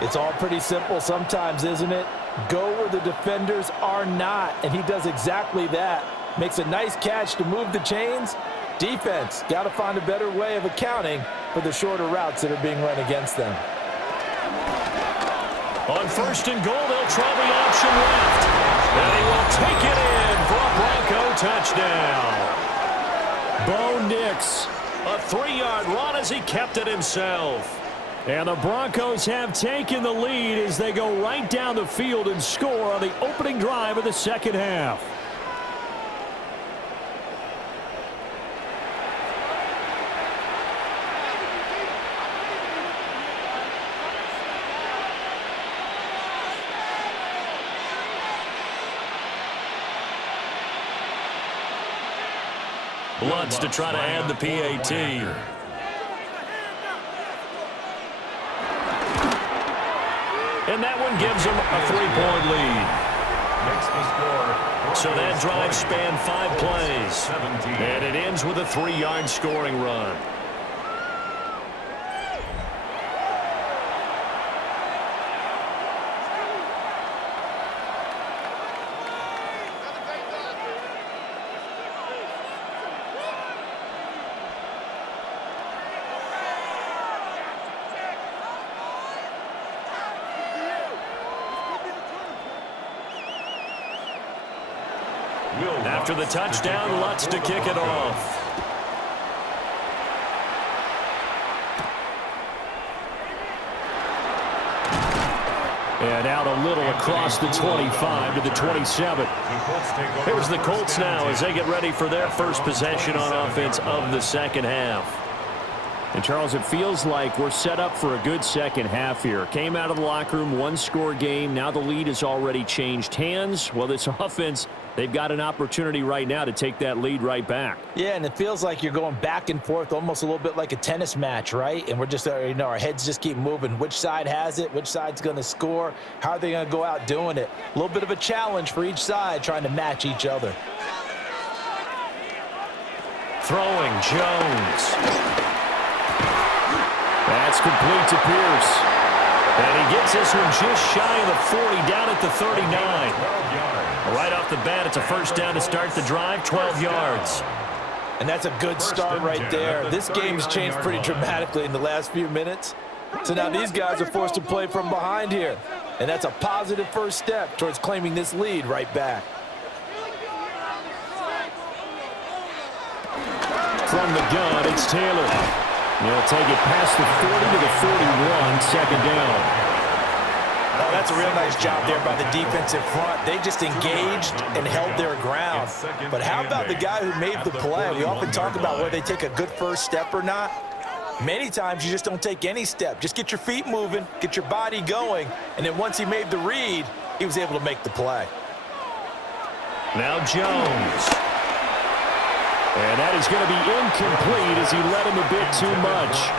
It's all pretty simple sometimes, isn't it? Go where the defenders are not, and he does exactly that. Makes a nice catch to move the chains. Defense, got to find a better way of accounting for the shorter routes that are being run against them. On first and goal, they'll try the option left. And he will take it in for a Bronco touchdown. Bo Nix, a 3-yard run as he kept it himself. And the Broncos have taken the lead as they go right down the field and score on the opening drive of the second half. Lutz to try to add the PAT. And that one gives them a 3-point lead. So that drive spanned 5 plays. And it ends with a 3-yard scoring run. After the touchdown, Lutz to kick it off. And out a little across the 25 to the 27. Here's the Colts now as they get ready for their first possession on offense of the second half. And, Charles, it feels like we're set up for a good second half here. Came out of the locker room, 1-score game. Now the lead has already changed hands. Well, this offense, they've got an opportunity right now to take that lead right back. Yeah, and it feels like you're going back and forth almost a little bit like a tennis match, right? And we're just, our heads just keep moving. Which side has it? Which side's going to score? How are they going to go out doing it? A little bit of a challenge for each side trying to match each other. Throwing, Jones. That's complete to Pierce. And he gets this one just shy of the 40, down at the 39. Right off the bat, it's a first down to start the drive, 12 yards. And that's a good start right there. This game's changed pretty dramatically in the last few minutes. So now these guys are forced to play from behind here. And that's a positive first step towards claiming this lead right back. From the gun, it's Taylor. He'll take it past the 40 to the 41, second down. Oh, that's a real nice job there by the defensive front. They just engaged and held their ground. But how about the guy who made the play? We often talk about whether they take a good first step or not. Many times you just don't take any step. Just get your feet moving, get your body going, and then once he made the read, he was able to make the play. Now Jones. And that is going to be incomplete as he led him a bit too much.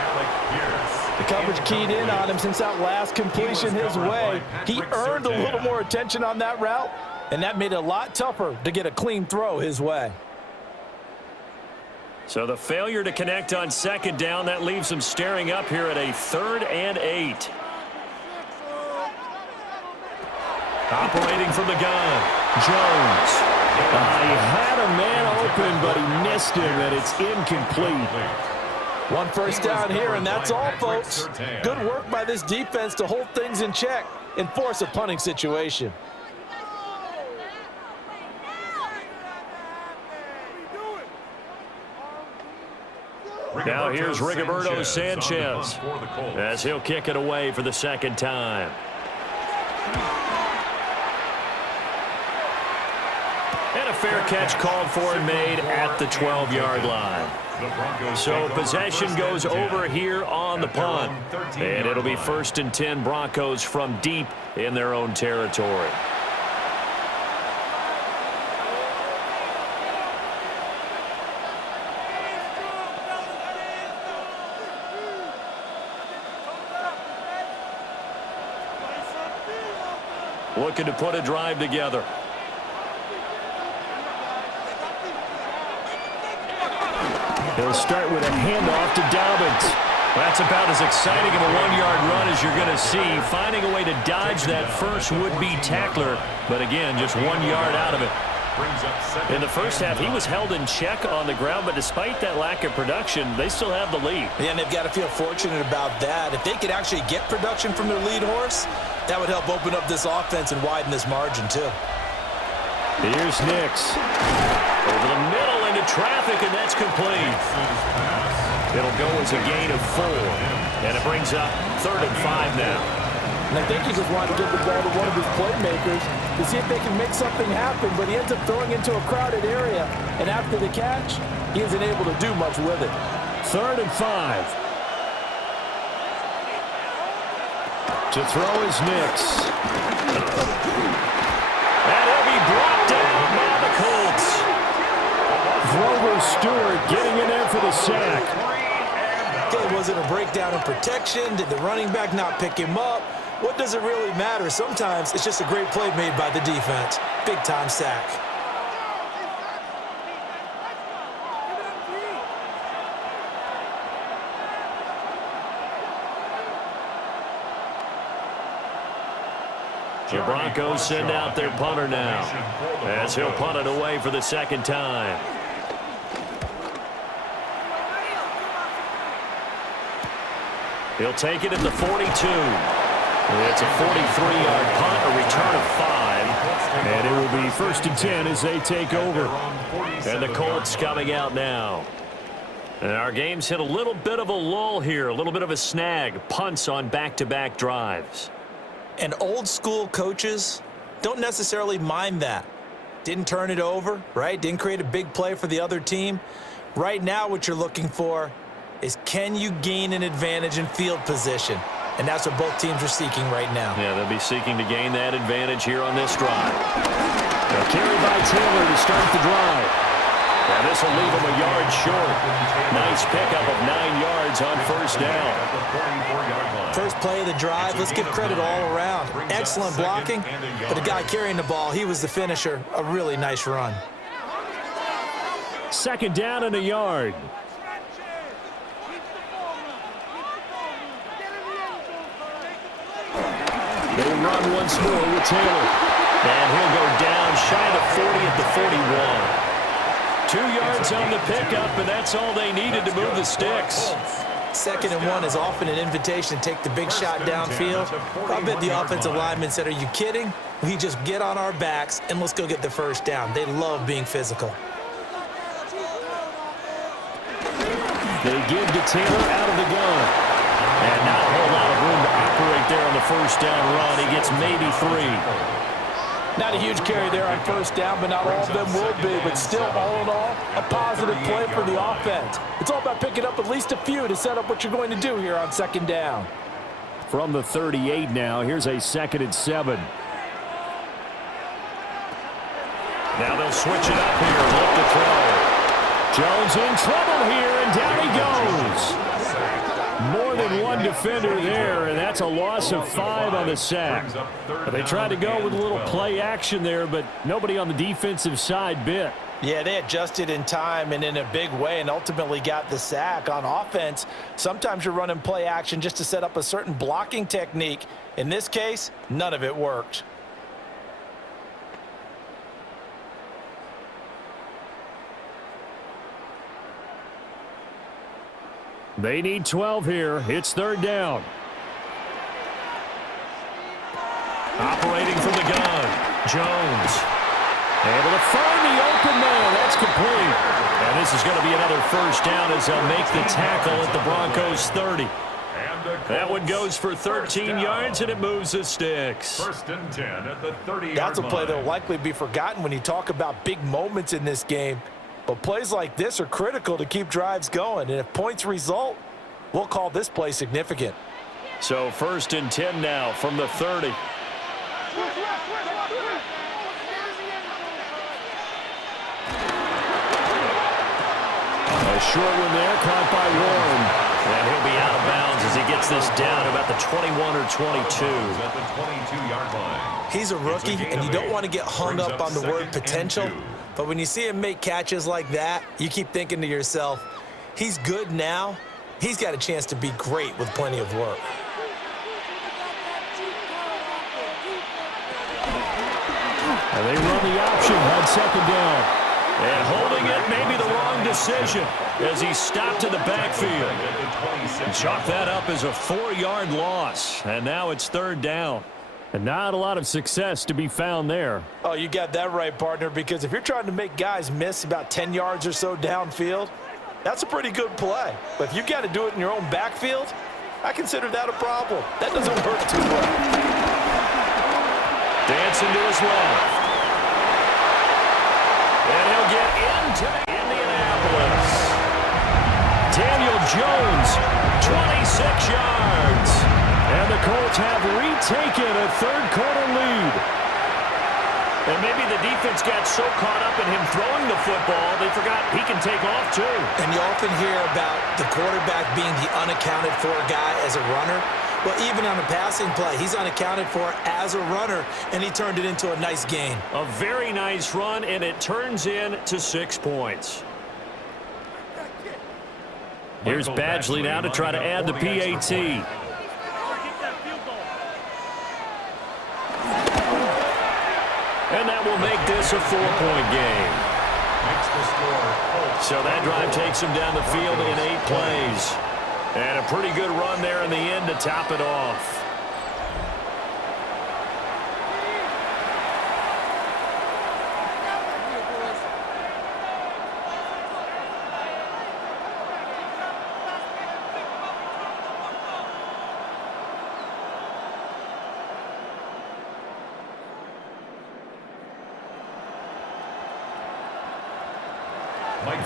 The coverage keyed in on him since that last completion his way. He earned a little more attention on that route, and that made it a lot tougher to get a clean throw his way. So the failure to connect on second down, that leaves him staring up here at a 3rd and 8. Operating from the gun, Jones. He had a man open, but he missed him, and it's incomplete. One first down here, and that's all, folks. Good work by this defense to hold things in check and force a punting situation. Now here's Rigoberto Sanchez as he'll kick it away for the second time. And a fair catch called for and made at the 12-yard line. So possession goes over here on the punt. And it'll be 1st and 10 Broncos from deep in their own territory. looking to put a drive together. He'll start with a handoff to Dobbins. That's about as exciting of a one-yard run as you're going to see. Finding a way to dodge that first would-be tackler, but again, just 1 yard out of it. In the first half, he was held in check on the ground, but despite that lack of production, they still have the lead. Yeah, and they've got to feel fortunate about that. If they could actually get production from their lead horse, that would help open up this offense and widen this margin, too. Here's Nix. Over the middle into traffic, and that's complete. It'll go as a gain of 4, and it brings up 3rd and 5 now. And I think he just wanted to give the ball to one of his playmakers to see if they can make something happen, but he ends up throwing into a crowded area, and after the catch, he isn't able to do much with it. 3rd and 5. To throw is Nix. And he'll be brought down by the Colts. Grover Stewart getting in there for the sack. Okay, was it a breakdown in protection? Did the running back not pick him up? What does it really matter? Sometimes it's just a great play made by the defense. Big-time sack. The Broncos send out their punter now, as he'll punt it away for the second time. He'll take it at the 42. It's a 43-yard punt, a return of 5. And it will be 1st and 10 as they take over. And the Colts coming out now. And our game's hit a little bit of a lull here, a little bit of a snag. Punts on back-to-back drives. And old-school coaches don't necessarily mind that. Didn't turn it over, right? Didn't create a big play for the other team. Right now what you're looking for is, can you gain an advantage in field position? And that's what both teams are seeking right now. Yeah, they'll be seeking to gain that advantage here on this drive. A carry by Taylor to start the drive. And this will leave him a yard short. Nice pickup of 9 yards on 1st down. First play of the drive, let's give credit all around. Excellent blocking, but the guy carrying the ball, he was the finisher. A really nice run. 2nd down and a yard. They run once more with Taylor. And he'll go down shy of 40 at the 41. 2 yards on the pickup, and that's all they needed to move the sticks. 2nd and 1 is often an invitation to take the big shot downfield. I bet the offensive lineman said, are you kidding? We just get on our backs and let's go get the 1st down. They love being physical. They give to Taylor out of the gun. And not a whole lot of room to operate there on the 1st down run. He gets maybe 3. Not a huge carry there on 1st down, but not all of them will be. But still, all in all, a positive play for the offense. It's all about picking up at least a few to set up what you're going to do here on 2nd down. From the 38 now, here's a 2nd and 7. Now they'll switch it up here. Look to throw. Jones in trouble here, and down he goes. More than one defender there, and that's a loss of 5 on the sack. They tried to go with a little play action there, but nobody on the defensive side bit. Yeah, they adjusted in time and in a big way and ultimately got the sack. On offense, sometimes you're running play action just to set up a certain blocking technique. In this case, none of it worked. They need 12 here. It's 3rd down. Operating from the gun. Jones. Able to find the open man. That's complete. And this is going to be another 1st down as they'll make the tackle at the Broncos 30. That one goes for 13 yards, and it moves the sticks. 1st and 10 at the 30-yard line. That's a play that will likely be forgotten when you talk about big moments in this game. But plays like this are critical to keep drives going. And if points result, we'll call this play significant. So 1st and 10 now from the 30. A short one there, caught by Warren. And he'll be out of bounds as he gets this down about the 21 or 22. At the 22-yard line. He's a rookie, and you don't want to get hung up on the word potential. But when you see him make catches like that, you keep thinking to yourself, he's good now. He's got a chance to be great with plenty of work. And they run the option on second down. And holding it may be the wrong decision as he stopped in the backfield. And chalk that up as a 4-yard loss. And now it's third down. And not a lot of success to be found there. Oh, you got that right, partner, because if you're trying to make guys miss about 10 yards or so downfield, that's a pretty good play. But if you've got to do it in your own backfield, I consider that a problem. That doesn't work too well. Dancing to his left. And he'll get into Indianapolis. Daniel Jones, 26 yards. And the Colts have retaken a third-quarter lead. And maybe the defense got so caught up in him throwing the football, they forgot he can take off too. And you often hear about the quarterback being the unaccounted-for guy as a runner. Well, even on a passing play, he's unaccounted for as a runner, and he turned it into a nice gain. A very nice run, and it turns into 6 points. Here's Badgley now to try to add the PAT. And that will make this a 4-point game. So that drive takes him down the field in 8 plays. And a pretty good run there in the end to top it off.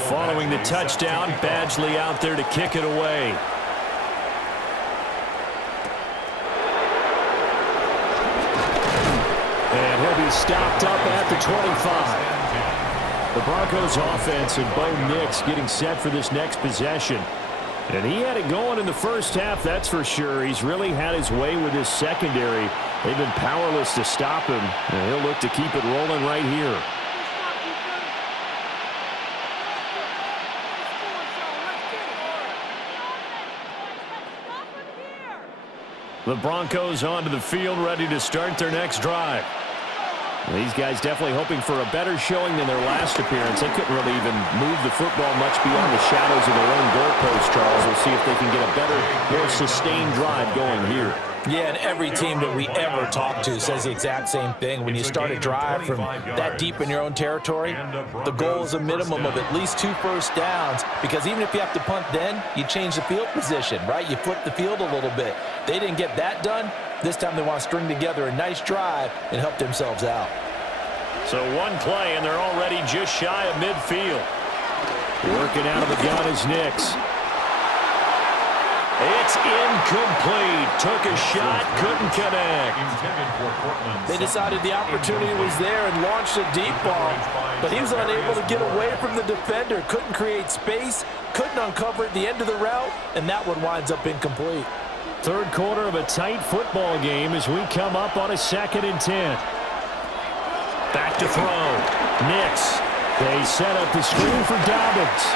Following the touchdown, Badgley out there to kick it away. And he'll be stopped up at the 25. The Broncos offense and Bo Nix getting set for this next possession. And he had it going in the first half, that's for sure. He's really had his way with his secondary. They've been powerless to stop him, and he'll look to keep it rolling right here. The Broncos onto the field, ready to start their next drive. These guys definitely hoping for a better showing than their last appearance. They couldn't really even move the football much beyond the shadows of their own goalpost, Charles. We'll see if they can get a better, more sustained drive going here. Yeah, and every team that we ever talk to says the exact same thing. When you start a drive from that deep in your own territory, the goal is a minimum of at least 2 first downs, because even if you have to punt then, you change the field position, right? You flip the field a little bit. They didn't get that done. This time they want to string together a nice drive and help themselves out. So one play, and they're already just shy of midfield. Working out of the gun is Nix. It's incomplete. Took a shot, couldn't connect. They decided the opportunity was there and launched a deep ball, but he was unable to get away from the defender. Couldn't create space, couldn't uncover at the end of the route, and that one winds up incomplete. Third quarter of a tight football game as we come up on a 2nd and 10. Back to throw. Nix. They set up the screen for Dobbins.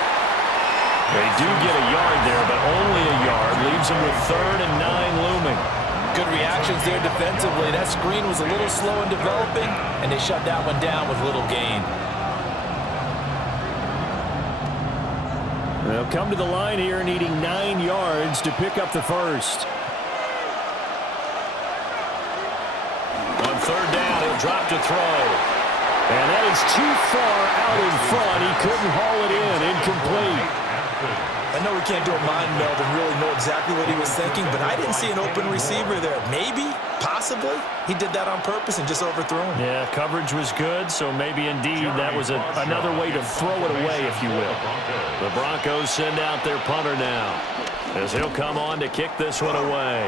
They do get a yard there, but only a yard. Leaves them with 3rd and 9 looming. Good reactions there defensively. That screen was a little slow in developing, and they shut that one down with little gain. They'll come to the line here needing 9 yards to pick up the first. On 3rd down, he'll drop to throw. And that is too far out in front. He couldn't haul it in. Incomplete. I know we can't do a mind meld and really know exactly what he was thinking, but I didn't see an open receiver there. Maybe, possibly, he did that on purpose and just overthrew him. Yeah, coverage was good, so maybe indeed that was another way to throw it away, if you will. The Broncos send out their punter now, as he'll come on to kick this one away.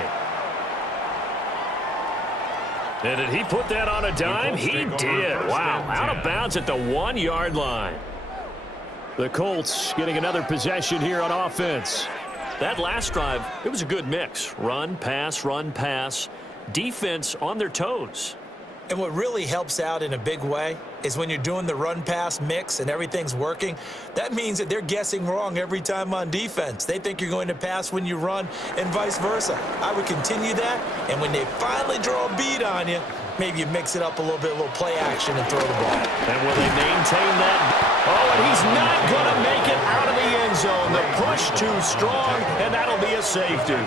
And did he put that on a dime? He did. Wow, out of bounds at the 1-yard line. The Colts getting another possession here on offense. That last drive, it was a good mix. Run, pass, defense on their toes. And what really helps out in a big way is when you're doing the run-pass mix and everything's working, that means that they're guessing wrong every time on defense. They think you're going to pass when you run and vice versa. I would continue that, and when they finally draw a bead on you, maybe you mix it up a little bit, a little play action and throw the ball. And will they maintain that? Oh, and he's not going to make it out of the end zone. The push too strong, and that'll be a safety.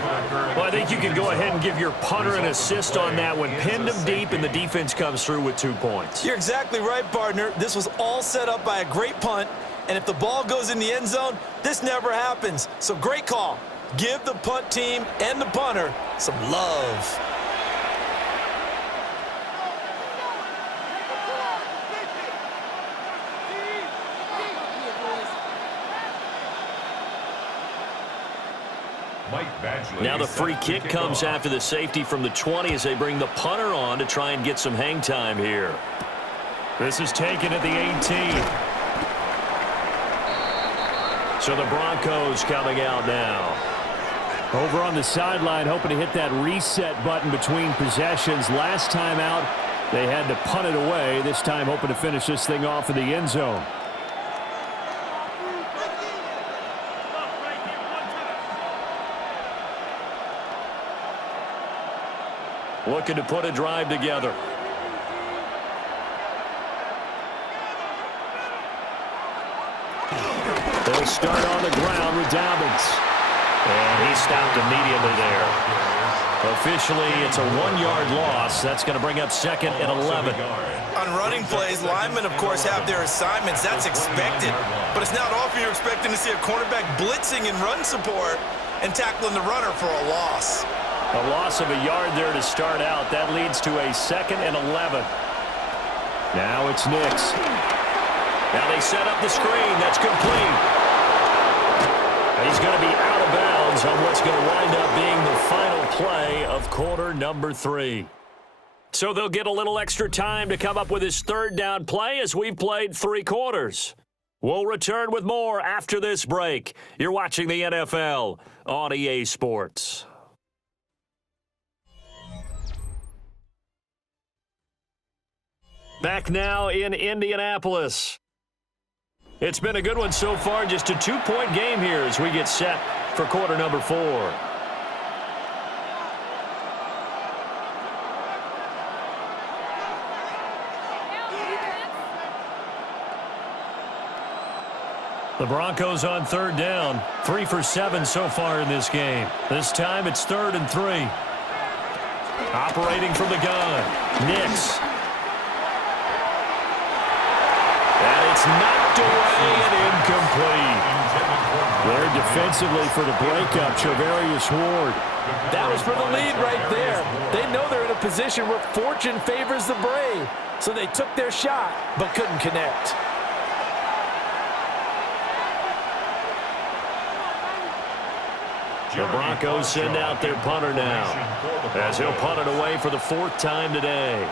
Well, I think you can go ahead and give your punter an assist on that one. Pinned him deep, and the defense comes through with 2 points. You're exactly right, partner. This was all set up by a great punt, and if the ball goes in the end zone, this never happens. So great call. Give the punt team and the punter some love. Now the free kick comes after the safety from the 20 as they bring the punter on to try and get some hang time here. This is taken at the 18. So the Broncos coming out now. Over on the sideline, hoping to hit that reset button between possessions. Last time out, they had to punt it away. This time hoping to finish this thing off in the end zone. Looking to put a drive together. They'll start on the ground with Dobbins. And he stopped immediately there. Officially, it's a 1-yard loss. That's going to bring up 2nd and 11. On running plays, linemen, of course, have their assignments. That's expected. But it's not often you're expecting to see a cornerback blitzing in run support and tackling the runner for a loss. A loss of a yard there to start out. That leads to a 2nd and 11. Now it's Nix. Now they set up the screen. That's complete. He's going to be out of bounds on what's going to wind up being the final play of quarter number 3. So they'll get a little extra time to come up with his 3rd down play as we've played 3 quarters. We'll return with more after this break. You're watching the NFL on EA Sports. Back now in Indianapolis. It's been a good one so far. Just a 2-point game here as we get set for quarter number 4. The Broncos on 3rd down. 3 for 7 so far in this game. This time it's 3rd and 3. Operating from the gun. Nix. It's knocked away and incomplete. There defensively for the breakup, Charvarius Ward. That was for the lead right there. They know they're in a position where fortune favors the brave. So they took their shot, but couldn't connect. The Broncos send out their punter now, as he'll punt it away for the 4th time today.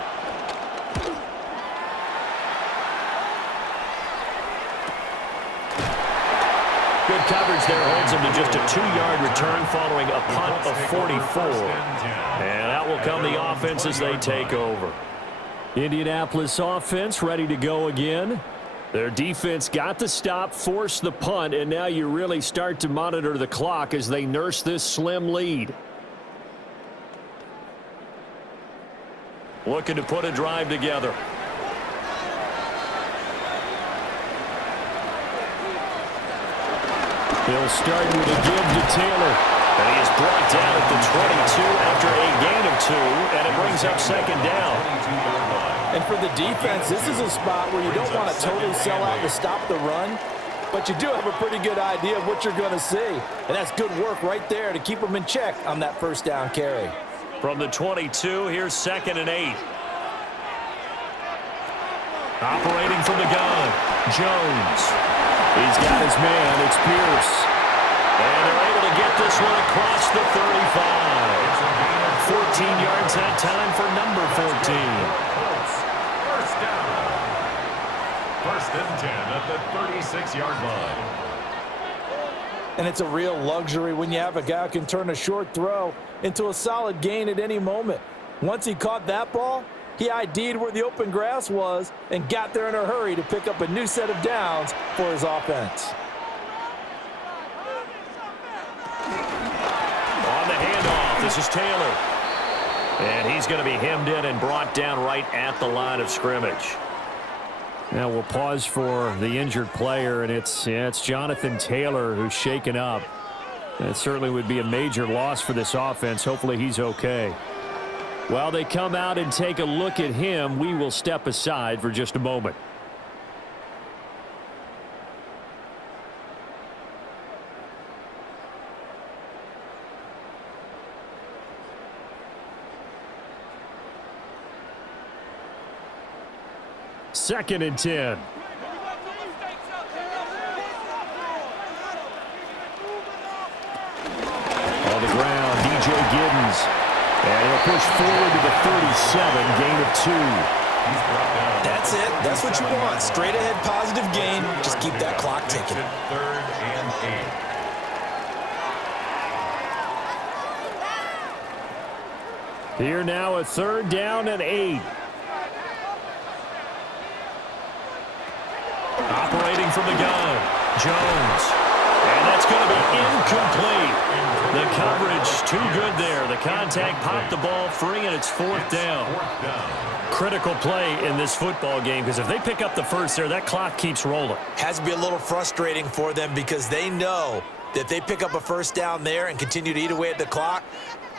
Good coverage there holds him to just a 2-yard return following a punt of 44. And that will come the offense as they take over. Indianapolis offense ready to go again. Their defense got the stop, forced the punt, and now you really start to monitor the clock as they nurse this slim lead. Looking to put a drive together. He'll start with a give to Taylor. And he is brought down at the 22 after a gain of 2, and it brings up 2nd down. And for the defense, this is a spot where you don't want to totally sell out to stop the run, but you do have a pretty good idea of what you're going to see. And that's good work right there to keep them in check on that 1st down carry. From the 22, here's 2nd and 8. Operating from the gun, Jones. He's got his man, it's Pierce. And they're able to get this one across the 35. 14 yards that time for number 14. 1st down. 1st and 10 at the 36-yard line. And it's a real luxury when you have a guy who can turn a short throw into a solid gain at any moment. Once he caught that ball, he ID'd where the open grass was and got there in a hurry to pick up a new set of downs for his offense. On the handoff, this is Taylor. And he's going to be hemmed in and brought down right at the line of scrimmage. Now we'll pause for the injured player, and it's Jonathan Taylor who's shaken up. That certainly would be a major loss for this offense. Hopefully he's okay. While they come out and take a look at him, we will step aside for just a moment. Second and 10. On the ground, DJ Giddens. And he'll push forward to the 37, gain of 2. That's it. That's what you want. Straight ahead positive gain. Just keep that clock ticking. Third and 8. Here now a third down and 8. Operating from the gun, Jones. And that's going to be incomplete. The coverage too good there. The contact popped the ball free, and it's fourth down. Critical play in this football game, because if they pick up the first there, that clock keeps rolling. Has to be a little frustrating for them because they know that they pick up a first down there and continue to eat away at the clock,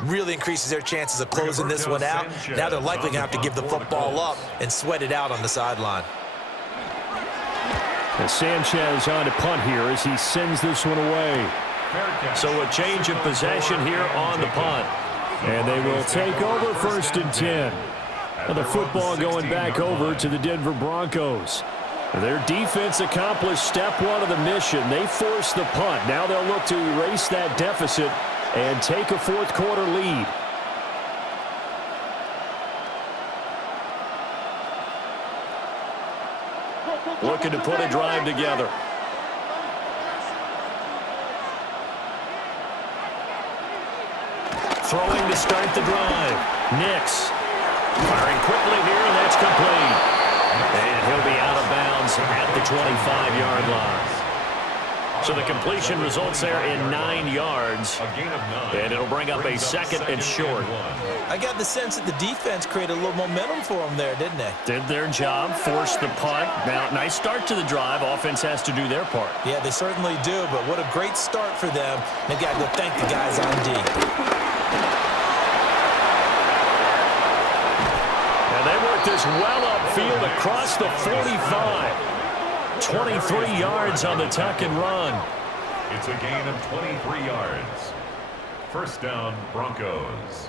really increases their chances of closing this one out. Now they're likely going to have to give the football up and sweat it out on the sideline. And Sanchez on to punt here as he sends this one away. So a change of possession here on the punt. And they will take over first and 10. And the football going back over to the Denver Broncos. Their defense accomplished step one of the mission. They forced the punt. Now they'll look to erase that deficit and take a fourth quarter lead. Looking to put a drive together. Throwing to start the drive. Nix firing quickly here, and that's complete. And he'll be out of bounds at the 25-yard line. So the completion results there in 9 yards. And it'll bring up a second and short. I got the sense that the defense created a little momentum for them there, didn't they? Did their job, forced the punt. Now, nice start to the drive. Offense has to do their part. Yeah, they certainly do, but what a great start for them. They've got to go thank the guys on D. And they work this well upfield across the 45. 23 yards on the tuck and run. It's a gain of 23 yards. First down, Broncos.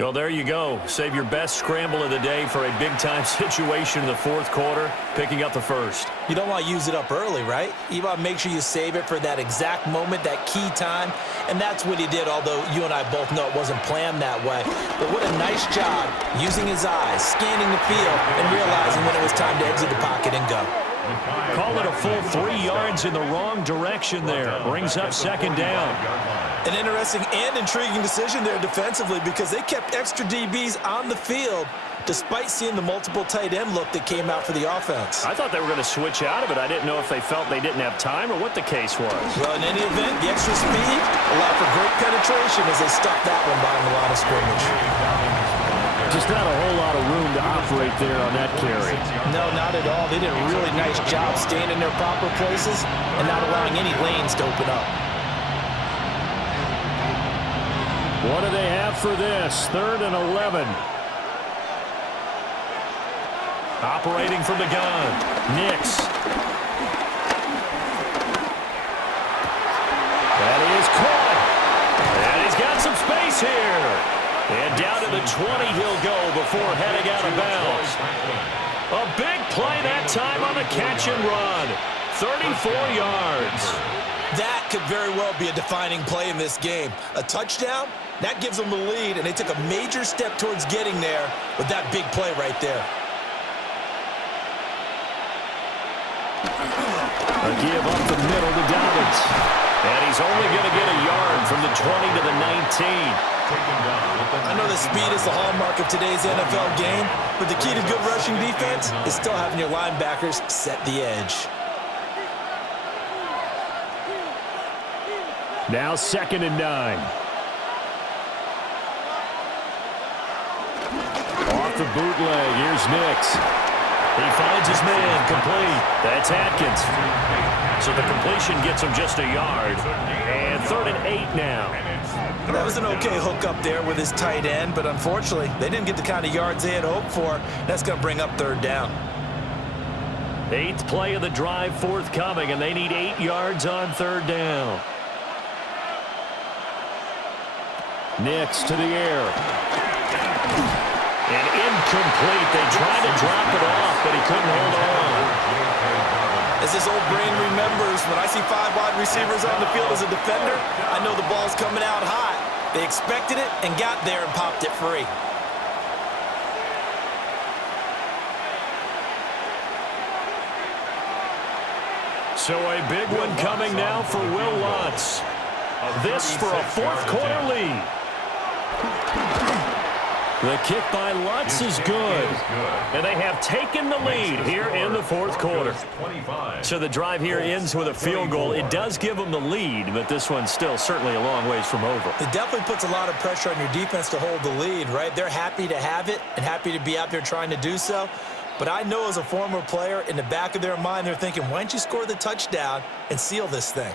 Well, there you go. Save your best scramble of the day for a big-time situation in the fourth quarter, picking up the first. You don't want to use it up early, right? You want to make sure you save it for that exact moment, that key time, and that's what he did, although you and I both know it wasn't planned that way. But what a nice job using his eyes, scanning the field, and realizing when it was time to exit the pocket and go. Call it a full 3 yards in the wrong direction there. Brings up second down. An interesting and intriguing decision there defensively because they kept extra DBs on the field despite seeing the multiple tight end look that came out for the offense. I thought they were going to switch out of it. I didn't know if they felt they didn't have time or what the case was. Well, in any event, the extra speed allowed for great penetration as they stuffed that one behind the line of scrimmage. Just not a whole lot of room to operate there on that carry. No, not at all. They did a really nice job staying in their proper places and not allowing any lanes to open up. What do they have for this? 3rd and 11. Operating from the gun. Nix. That is caught. And he's got some space here. And down to the 20 he'll go before heading out of bounds. A big play that time on the catch and run. 34 yards. That could very well be a defining play in this game. A touchdown, that gives them the lead, and they took a major step towards getting there with that big play right there. A give up the middle to Dobbins. And he's only going to get a yard from the 20 to the 19. I know that speed is the hallmark of today's NFL game, but the key to good rushing defense is still having your linebackers set the edge. Now 2nd and 9. Off the bootleg, here's Nix. He finds his man, complete. That's Atkins. So the completion gets him just a yard. And 3rd and 8 now. That was an okay hook up there with his tight end, but unfortunately, they didn't get the kind of yards they had hoped for. That's going to bring up 3rd down. 8th play of the drive forthcoming, and they need 8 yards on 3rd down. Nix to the air. And incomplete. They tried to drop it off, but he couldn't hold on. As this old brain remembers, when I see 5 wide receivers on the field as a defender, I know the ball's coming out hot. They expected it and got there and popped it free. So a big one coming now for Will Lutz. This for a 4th quarter lead. The kick by Lutz is good. And they have taken the lead here in the 4th quarter. So the drive here ends with a field goal. It does give them the lead, but this one's still certainly a long ways from over. It definitely puts a lot of pressure on your defense to hold the lead, right? They're happy to have it and happy to be out there trying to do so. But I know as a former player, in the back of their mind, they're thinking, why don't you score the touchdown and seal this thing?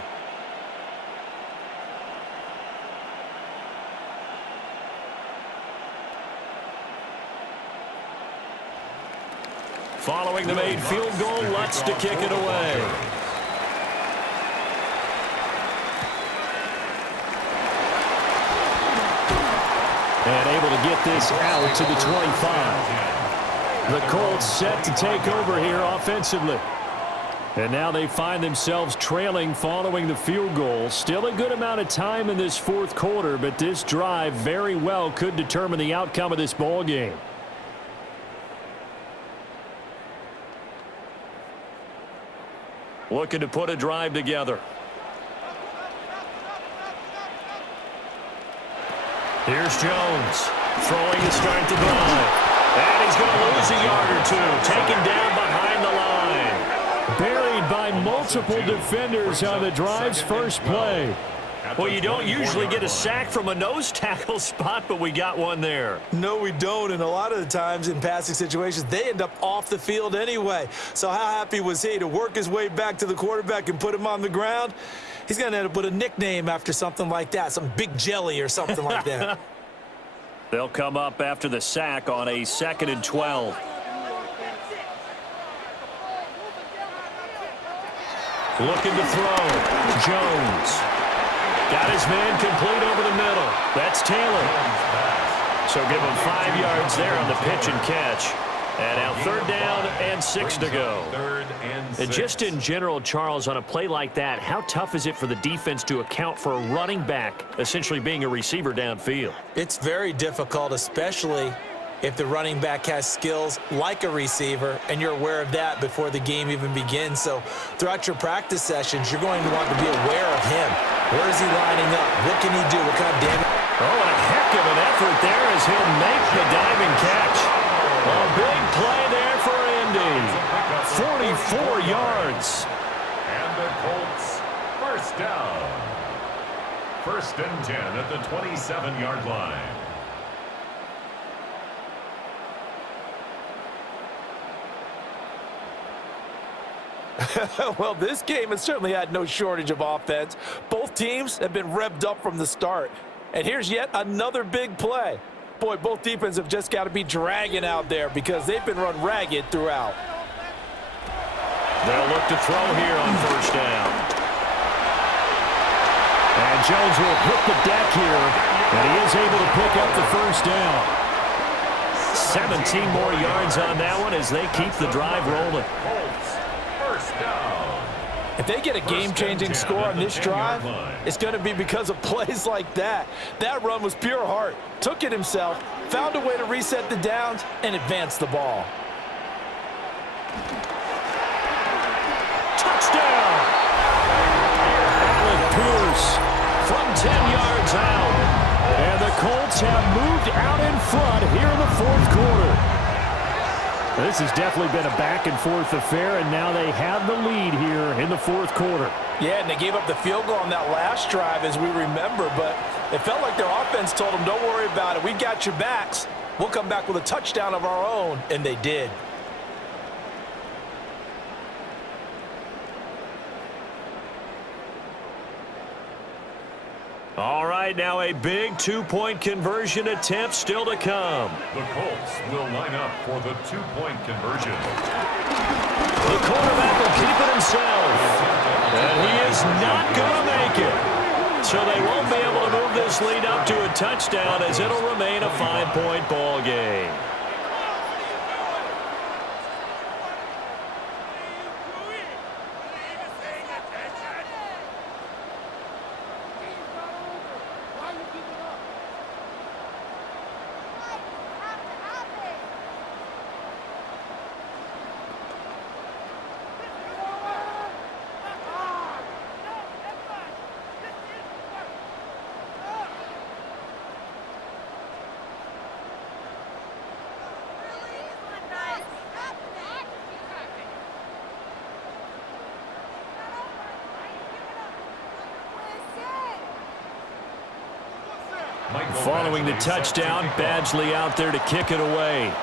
Following the made field goal, Lutz to kick it away. And able to get this out to the 25. The Colts set to take over here offensively. And now they find themselves trailing following the field goal. Still a good amount of time in this 4th quarter, but this drive very well could determine the outcome of this ball game. Looking to put a drive together. Here's Jones throwing to start the drive. And he's going to lose a yard or 2. Taken down behind the line. Buried by multiple defenders on the drive's first play. Well, you don't usually get a sack from a nose tackle spot, but we got one there. No, we don't, and a lot of the times in passing situations, they end up off the field anyway. So how happy was he to work his way back to the quarterback and put him on the ground? He's going to end up with a nickname after something like that, some Big Jelly or something like that. They'll come up after the sack on a 2nd and 12. Looking to throw. Jones. Got his man complete over the middle. That's Taylor. So give him 5 yards there on the pitch and catch. And now 3rd down and 6 to go. And just in general, Charles, on a play like that, how tough is it for the defense to account for a running back essentially being a receiver downfield? It's very difficult, especially if the running back has skills like a receiver, and you're aware of that before the game even begins. So throughout your practice sessions, you're going to want to be aware of him. Where is he lining up? What can he do? What kind of damage? Oh, and a heck of an effort there as he'll make the diving catch. A big play there for Indy. 44 yards. And the Colts, 1st down. 1st and 10 at the 27-yard line. Well, this game has certainly had no shortage of offense. Both teams have been revved up from the start. And here's yet another big play. Boy, both defenses have just got to be dragging out there because they've been run ragged throughout. They'll look to throw here on 1st down. And Jones will hit the deck here, and he is able to pick up the 1st down. 17 more yards on that one as they keep the drive rolling. If they get a game-changing score on this drive, it's going to be because of plays like that. That run was pure heart. Took it himself, found a way to reset the downs, and advance the ball. Touchdown! Colts have moved out in front here in the fourth quarter. This has definitely been a back-and-forth affair, and now they have the lead here in the fourth quarter. Yeah, and they gave up the field goal on that last drive, as we remember, but it felt like their offense told them, don't worry about it. We got your backs. We'll come back with a touchdown of our own, and they did. All right, now a big two-point conversion attempt still to come. The Colts will line up for the two-point conversion. The quarterback will keep it himself. And he is not going to make it. So they won't be able to move this lead up to a touchdown as it'll remain a 5-point ball game. Following the touchdown, Badgley out there to kick it away.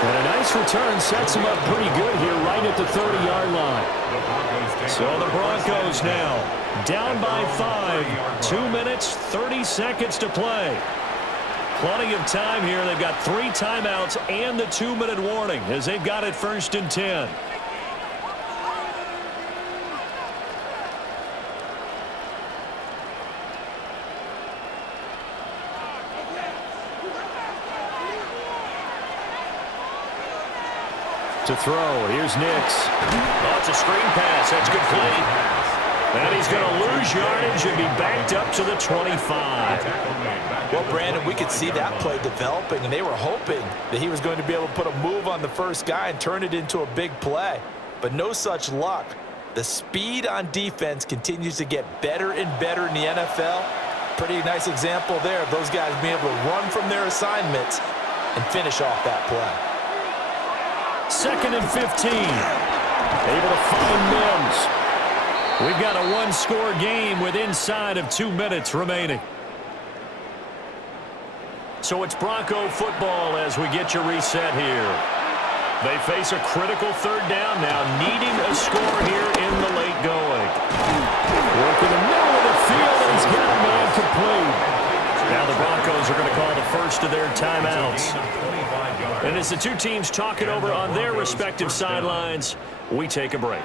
And a nice return sets him up pretty good here right at the 30-yard line. So the Broncos now down by 5. 2 minutes, 30 seconds to play. Plenty of time here. They've got 3 timeouts and the 2-minute warning as they've got it 1st and 10. To throw. Here's Nix. Oh, it's a screen pass. That's complete. And he's going to lose yardage and be backed up to the 25. Well, Brandon, we could see that play developing, and they were hoping that he was going to be able to put a move on the first guy and turn it into a big play. But no such luck. The speed on defense continues to get better and better in the NFL. Pretty nice example there of those guys being able to run from their assignments and finish off that play. 2nd and 15. Able to find Mims. We've got a 1-score game with inside of 2 minutes remaining. So it's Bronco football as we get you reset here. They face a critical 3rd down now, needing a score here in the late going. Work in the middle of the field, and he's got a man complete. Now the Broncos are going to call the first of their timeouts. And as the two teams talk it over on their respective sidelines, we take a break.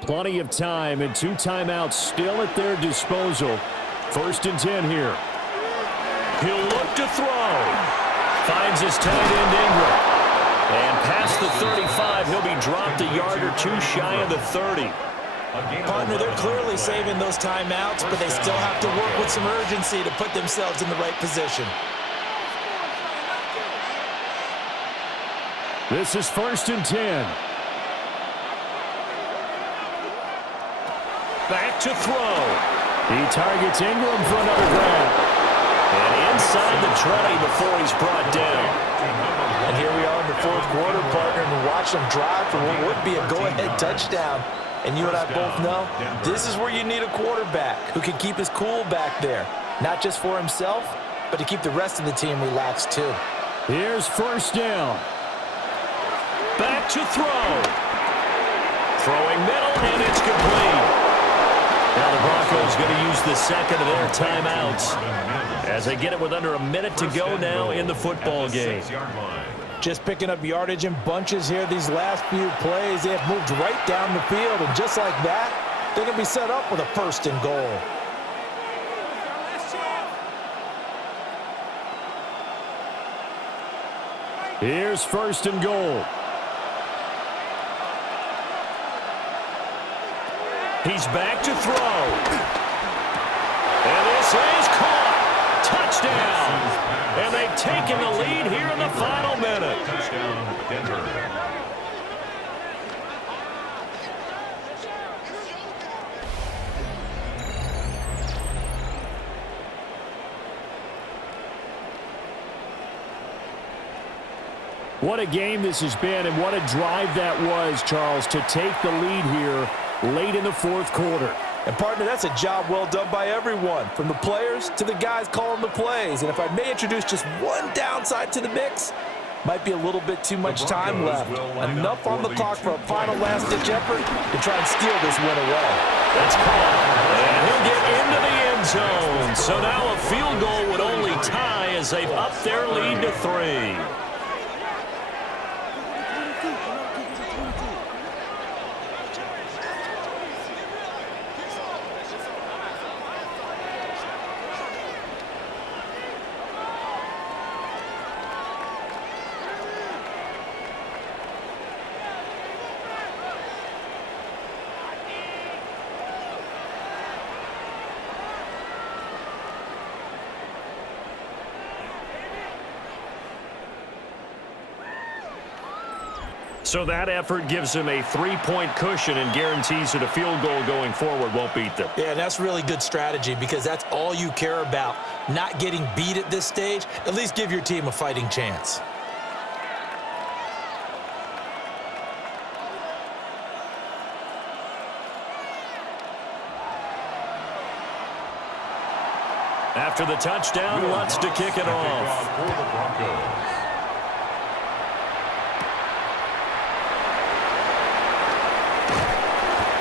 Plenty of time and 2 timeouts still at their disposal. 1st and 10 here. He'll look to throw. Finds his tight end Ingram. And past the 35, he'll be dropped a yard or 2 shy of the 30. Partner, they're clearly saving those timeouts, but they still have to work with some urgency to put themselves in the right position. This is 1st and 10. Back to throw. He targets Ingram for another grab. And inside the 20 before he's brought down. And here we are in the 4th quarter, partner, and watch them drive for what would be a go-ahead touchdown. And you and I both know this is where you need a quarterback who can keep his cool back there. Not just for himself, but to keep the rest of the team relaxed too. Here's 1st down. Back to throw. Throwing middle, and it's complete. Now the Broncos going to use the 2nd of their timeouts as they get it with under a minute to go now in the football game. Just picking up yardage in bunches here these last few plays. They have moved right down the field, and just like that, they're going to be set up with a 1st and goal. Here's 1st and goal. He's back to throw. This is caught. Touchdown. And they've taken the lead here in the final minute. Touchdown, Denver. What a game this has been, and what a drive that was, Charles, to take the lead here late in the fourth quarter. And, partner, that's a job well done by everyone, from the players to the guys calling the plays. And if I may introduce just one downside to the mix, might be a little bit too much time left. Enough on the clock for a final last-ditch effort to try and steal this win away. That's caught. And he'll get into the end zone. So now a field goal would only tie as they've upped their lead to 3. So that effort gives them a 3-point cushion and guarantees that a field goal going forward won't beat them. Yeah, that's really good strategy because that's all you care about. Not getting beat at this stage, at least give your team a fighting chance. After the touchdown, wants to kick it off. For the Broncos.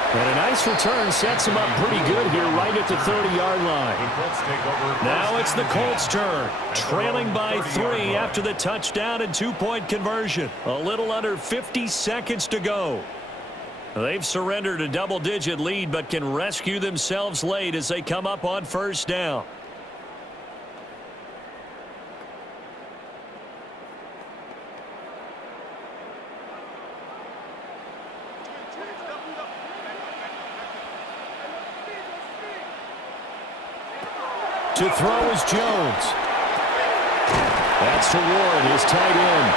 And a nice return sets him up pretty good here right at the 30-yard line. Now it's the Colts' turn, trailing by 3 after the touchdown and 2-point conversion. A little under 50 seconds to go. They've surrendered a double-digit lead but can rescue themselves late as they come up on first down. To throw is Jones. That's to Warren, his tight end.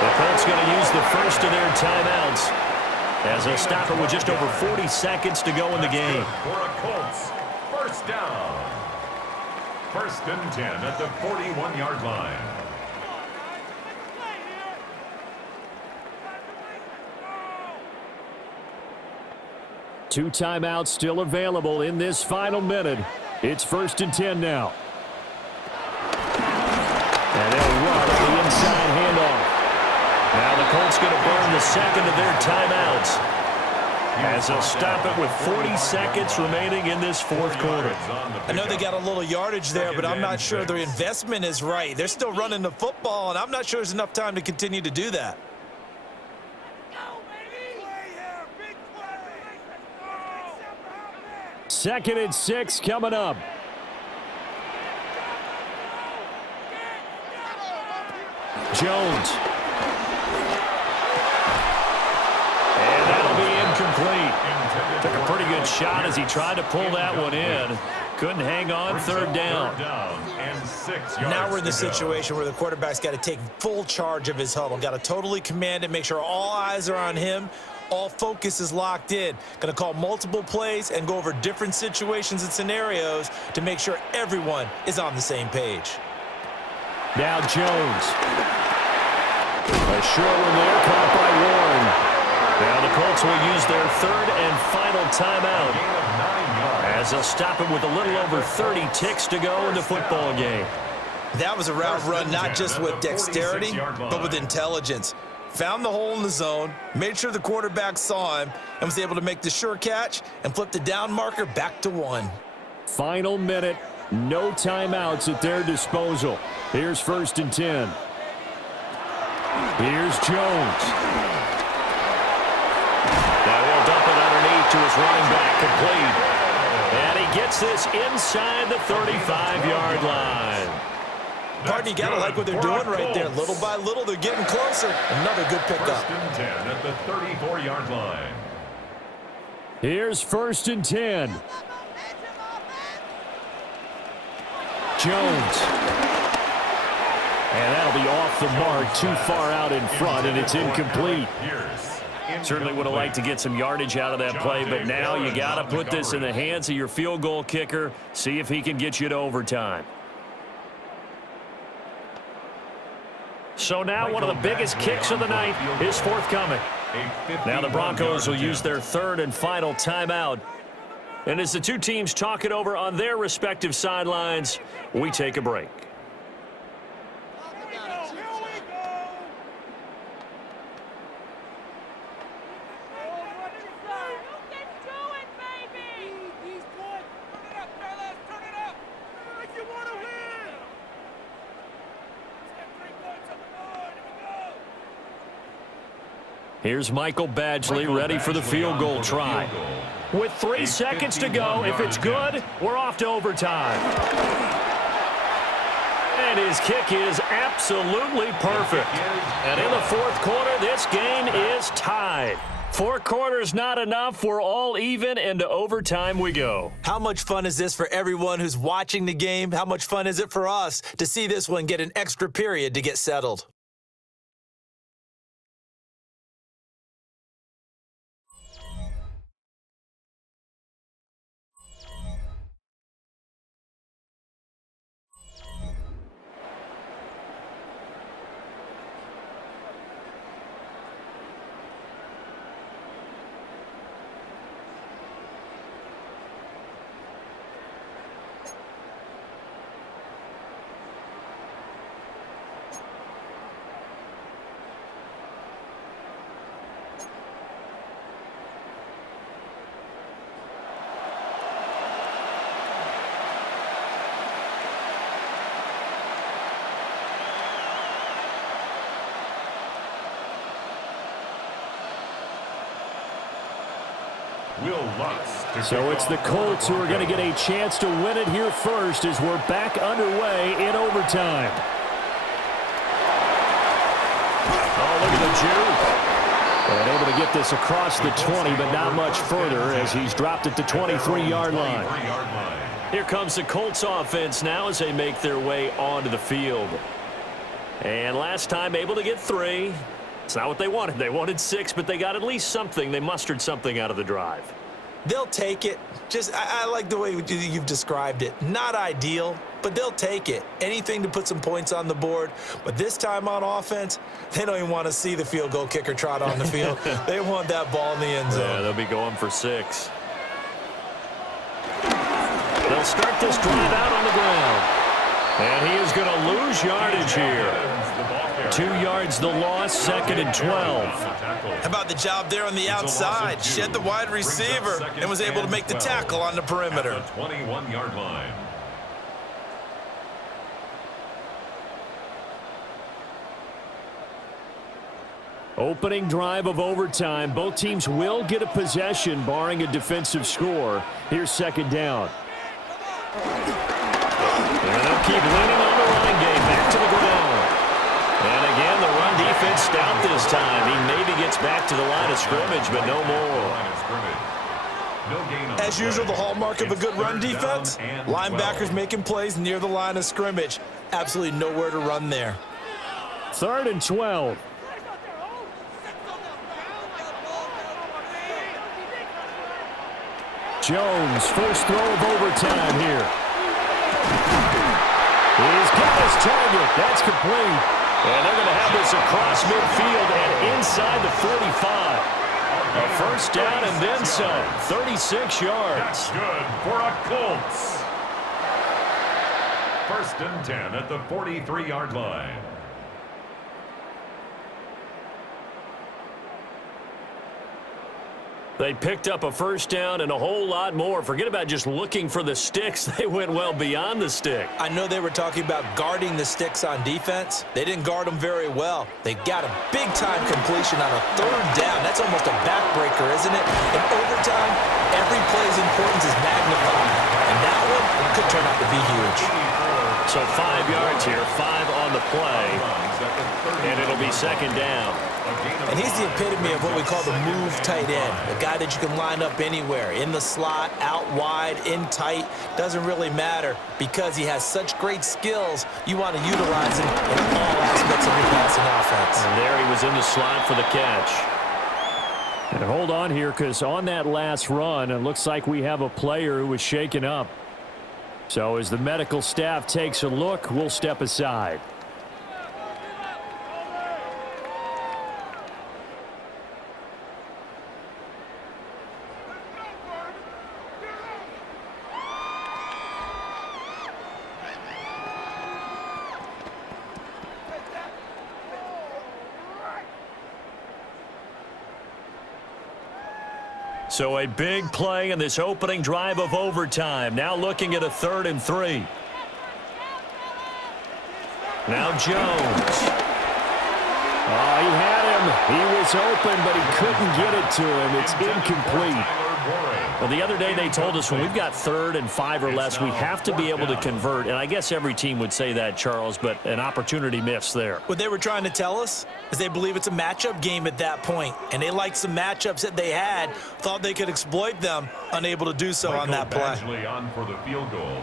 The Colts going to use the first of their timeouts as they'll stop it with just over 40 seconds to go in the game. For a Colts, first down. 1st and 10 at the 41-yard line. Two timeouts still available in this final minute. It's 1st and 10 now. And they'll run on the inside handoff. Now the Colts going to burn the second of their timeouts as they'll stop it with 40 seconds remaining in this fourth quarter. I know they got a little yardage there, but I'm not sure their investment is right. They're still running the football, and I'm not sure there's enough time to continue to do that. 2nd and 6 coming up. Jones. And that'll be incomplete. Took a pretty good shot as he tried to pull that one in. Couldn't hang on, 3rd down. And 6 yards. Now we're in the situation where the quarterback's got to take full charge of his huddle. Got to totally command it, make sure all eyes are on him. All focus is locked in. Going to call multiple plays and go over different situations and scenarios to make sure everyone is on the same page. Now Jones. A short one there, caught by Warren. Now the Colts will use their 3rd and final timeout as they'll stop it with a little over 30 ticks to go in the football game. That was a route run not just with dexterity, but with intelligence. Found the hole in the zone, made sure the quarterback saw him, and was able to make the sure catch and flip the down marker back to 1. Final minute, no timeouts at their disposal. Here's 1st and 10. Here's Jones. Now he'll dump it underneath to his running back, complete. And he gets this inside the 35-yard line. Partner, you got to like what they're doing right there. Little by little, they're getting closer. Another good pickup. 1st and 10 at the 34-yard line. Here's 1st and 10. Jones. And that'll be off the mark, too far out in front, and it's incomplete. Certainly would have liked to get some yardage out of that play, but now you got to put this in the hands of your field goal kicker, see if he can get you to overtime. So now one of the biggest kicks of the night is forthcoming. Now the Broncos will use their third and final timeout. And as the two teams talk it over on their respective sidelines, we take a break. Here's Michael Badgley ready for the field goal try. With 3 seconds to go, if it's good, we're off to overtime. And his kick is absolutely perfect. And in the fourth quarter, this game is tied. 4 quarters not enough. We're all even, and to overtime we go. How much fun is this for everyone who's watching the game? How much fun is it for us to see this one get an extra period to get settled? So it's the Colts who are going to get a chance to win it here first as we're back underway in overtime. Oh, look at the juke. And able to get this across the 20, but not much further as he's dropped at the 23-yard line. Here comes the Colts offense now as they make their way onto the field. And last time able to get 3. It's not what they wanted. They wanted 6, but they got at least something. They mustered something out of the drive. They'll take it. I like the way you've described it. Not ideal, but they'll take it. Anything to put some points on the board. But this time on offense, they don't even want to see the field goal kicker trot on the field. They want that ball in the end zone. Yeah, they'll be going for 6. They'll start this drive out on the ground. And he is going to lose yardage here. 2 yards the loss, 2nd and 12. How about the job there on the outside? Shed the wide receiver and was able to make the tackle on the perimeter. 21-yard line. Opening drive of overtime. Both teams will get a possession, barring a defensive score. Here's 2nd down. And they'll keep leaning on the running game. Back to the ground. And again, the run defense stout this time. He maybe gets back to the line of scrimmage, but no more. As usual, the hallmark of a good run defense, linebackers making plays near the line of scrimmage. Absolutely nowhere to run there. 3rd and 12. Jones, first throw of overtime here. He's got his target. That's complete. And they're going to have this across midfield and inside the 45. A first down and then some. 36 yards. That's good for a Colts. 1st and 10 at the 43-yard line. They picked up a first down and a whole lot more. Forget about just looking for the sticks. They went well beyond the stick. I know they were talking about guarding the sticks on defense. They didn't guard them very well. They got a big-time completion on a 3rd down. That's almost a backbreaker, isn't it? In overtime, every play's importance is magnified. And that one could turn out to be huge. So 5 yards here, 5 on the play. And it'll be 2nd down. And he's the epitome of what we call the move tight end, a guy that you can line up anywhere, in the slot, out wide, in tight, doesn't really matter because he has such great skills. You want to utilize him in all aspects of your passing offense. And there he was in the slot for the catch. And hold on here, because on that last run, it looks like we have a player who was shaken up. So as the medical staff takes a look, we'll step aside. So a big play in this opening drive of overtime. Now looking at a 3rd and 3. Now Jones. Oh, he had him. He was open, but he couldn't get it to him. It's incomplete. Well, the other day they told us when we've got 3rd and 5 or less, we have to be able to convert. And I guess every team would say that, Charles, but an opportunity missed there. What they were trying to tell us is they believe it's a matchup game at that point, and they liked some matchups that they had, thought they could exploit them, unable to do so on that play. Badgley on for the field goal.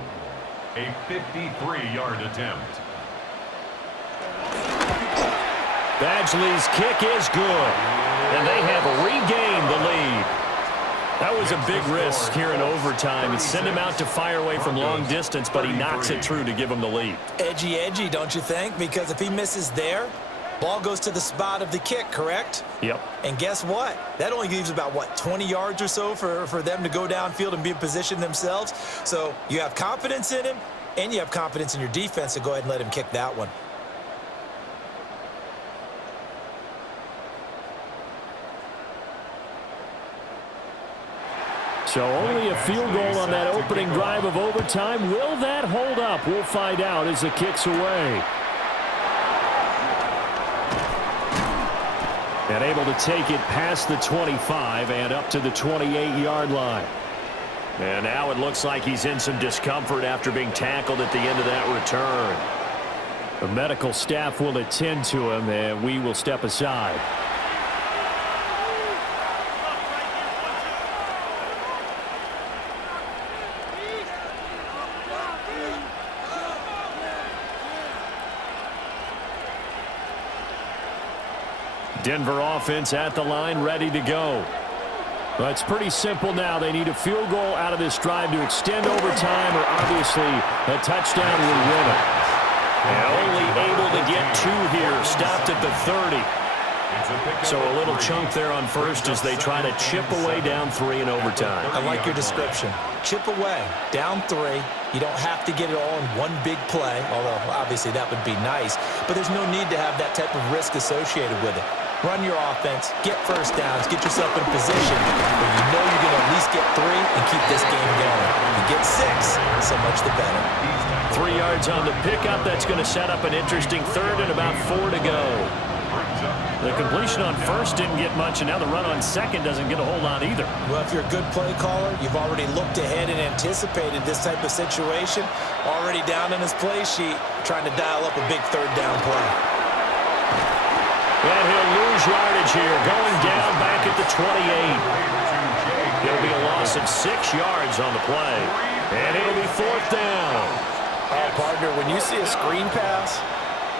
A 53-yard attempt. Badgley's kick is good, and they have regained the lead. That was a big risk here in overtime. It sent him out to fire away from long distance, but he knocks it through to give him the lead. Edgy, don't you think? Because if he misses there, ball goes to the spot of the kick, correct? Yep. And guess what? That only leaves about, 20 yards or so for them to go downfield and be in position themselves. So you have confidence in him, and you have confidence in your defense to go ahead and let him kick that one. So only a field goal on that opening drive of overtime. Will that hold up? We'll find out as the kick's away. And able to take it past the 25 and up to the 28-yard line. And now it looks like he's in some discomfort after being tackled at the end of that return. The medical staff will attend to him, and we will step aside. Denver offense at the line, ready to go. Well, it's pretty simple now. They need a field goal out of this drive to extend overtime, or obviously a touchdown will win it. And only able to get 2 here, stopped at the 30. So a little chunk there on first as they try to chip away down 3 in overtime. I like your description. Chip away, down 3. You don't have to get it all in one big play, although obviously that would be nice. But there's no need to have that type of risk associated with it. Run your offense, get first downs, get yourself in position where you know you're going to at least get 3 and keep this game going. If you get 6, so much the better. 3 yards on the pickup. That's going to set up an interesting 3rd and about 4 to go. The completion on first didn't get much, and now the run on second doesn't get a whole lot either. Well, if you're a good play caller, you've already looked ahead and anticipated this type of situation. Already down in his play sheet, trying to dial up a big 3rd down play. And he'll lose yardage here, going down back at the 28. It'll be a loss of 6 yards on the play, and it'll be 4th down. Oh, partner, when you see a screen pass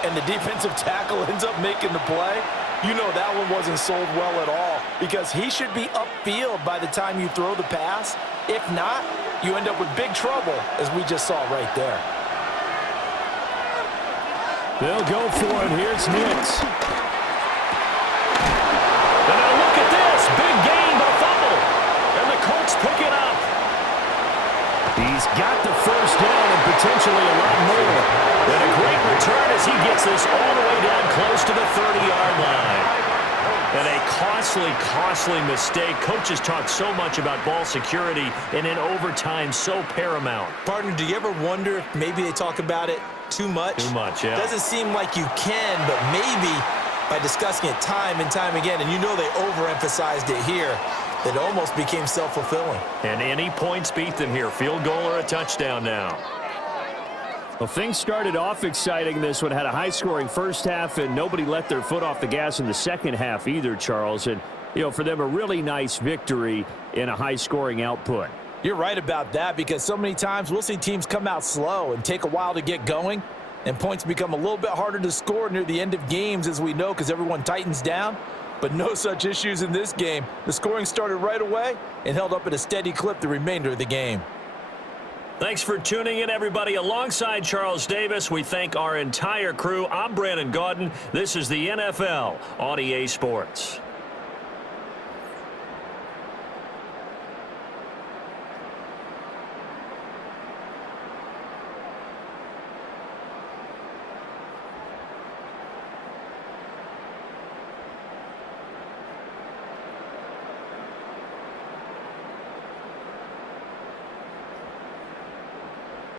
and the defensive tackle ends up making the play, you know that one wasn't sold well at all, because he should be upfield by the time you throw the pass. If not, you end up with big trouble, as we just saw right there. They'll go for it. Here's Nix. And now look at this. Big gain, but a fumble. And the Colts pick it up. He's got the first down and potentially a lot more. And a great return as he gets this all the way down close to the 30-yard line. And a costly mistake. Coaches talk so much about ball security, and in overtime, so paramount. Partner, do you ever wonder if maybe they talk about it too much? Too much, yeah. Doesn't seem like you can, but maybe by discussing it time and time again, and you know they overemphasized it here, that it almost became self-fulfilling. And any points beat them here. Field goal or a touchdown now. Well, things started off exciting. This one had a high-scoring first half, and nobody let their foot off the gas in the second half either, Charles. And, you know, for them, a really nice victory in a high-scoring output. You're right about that, because so many times we'll see teams come out slow and take a while to get going, and points become a little bit harder to score near the end of games, as we know, because everyone tightens down. But no such issues in this game. The scoring started right away and held up at a steady clip the remainder of the game. Thanks for tuning in, everybody. Alongside Charles Davis, we thank our entire crew. I'm Brandon Gaudin. This is the NFL on EA Sports.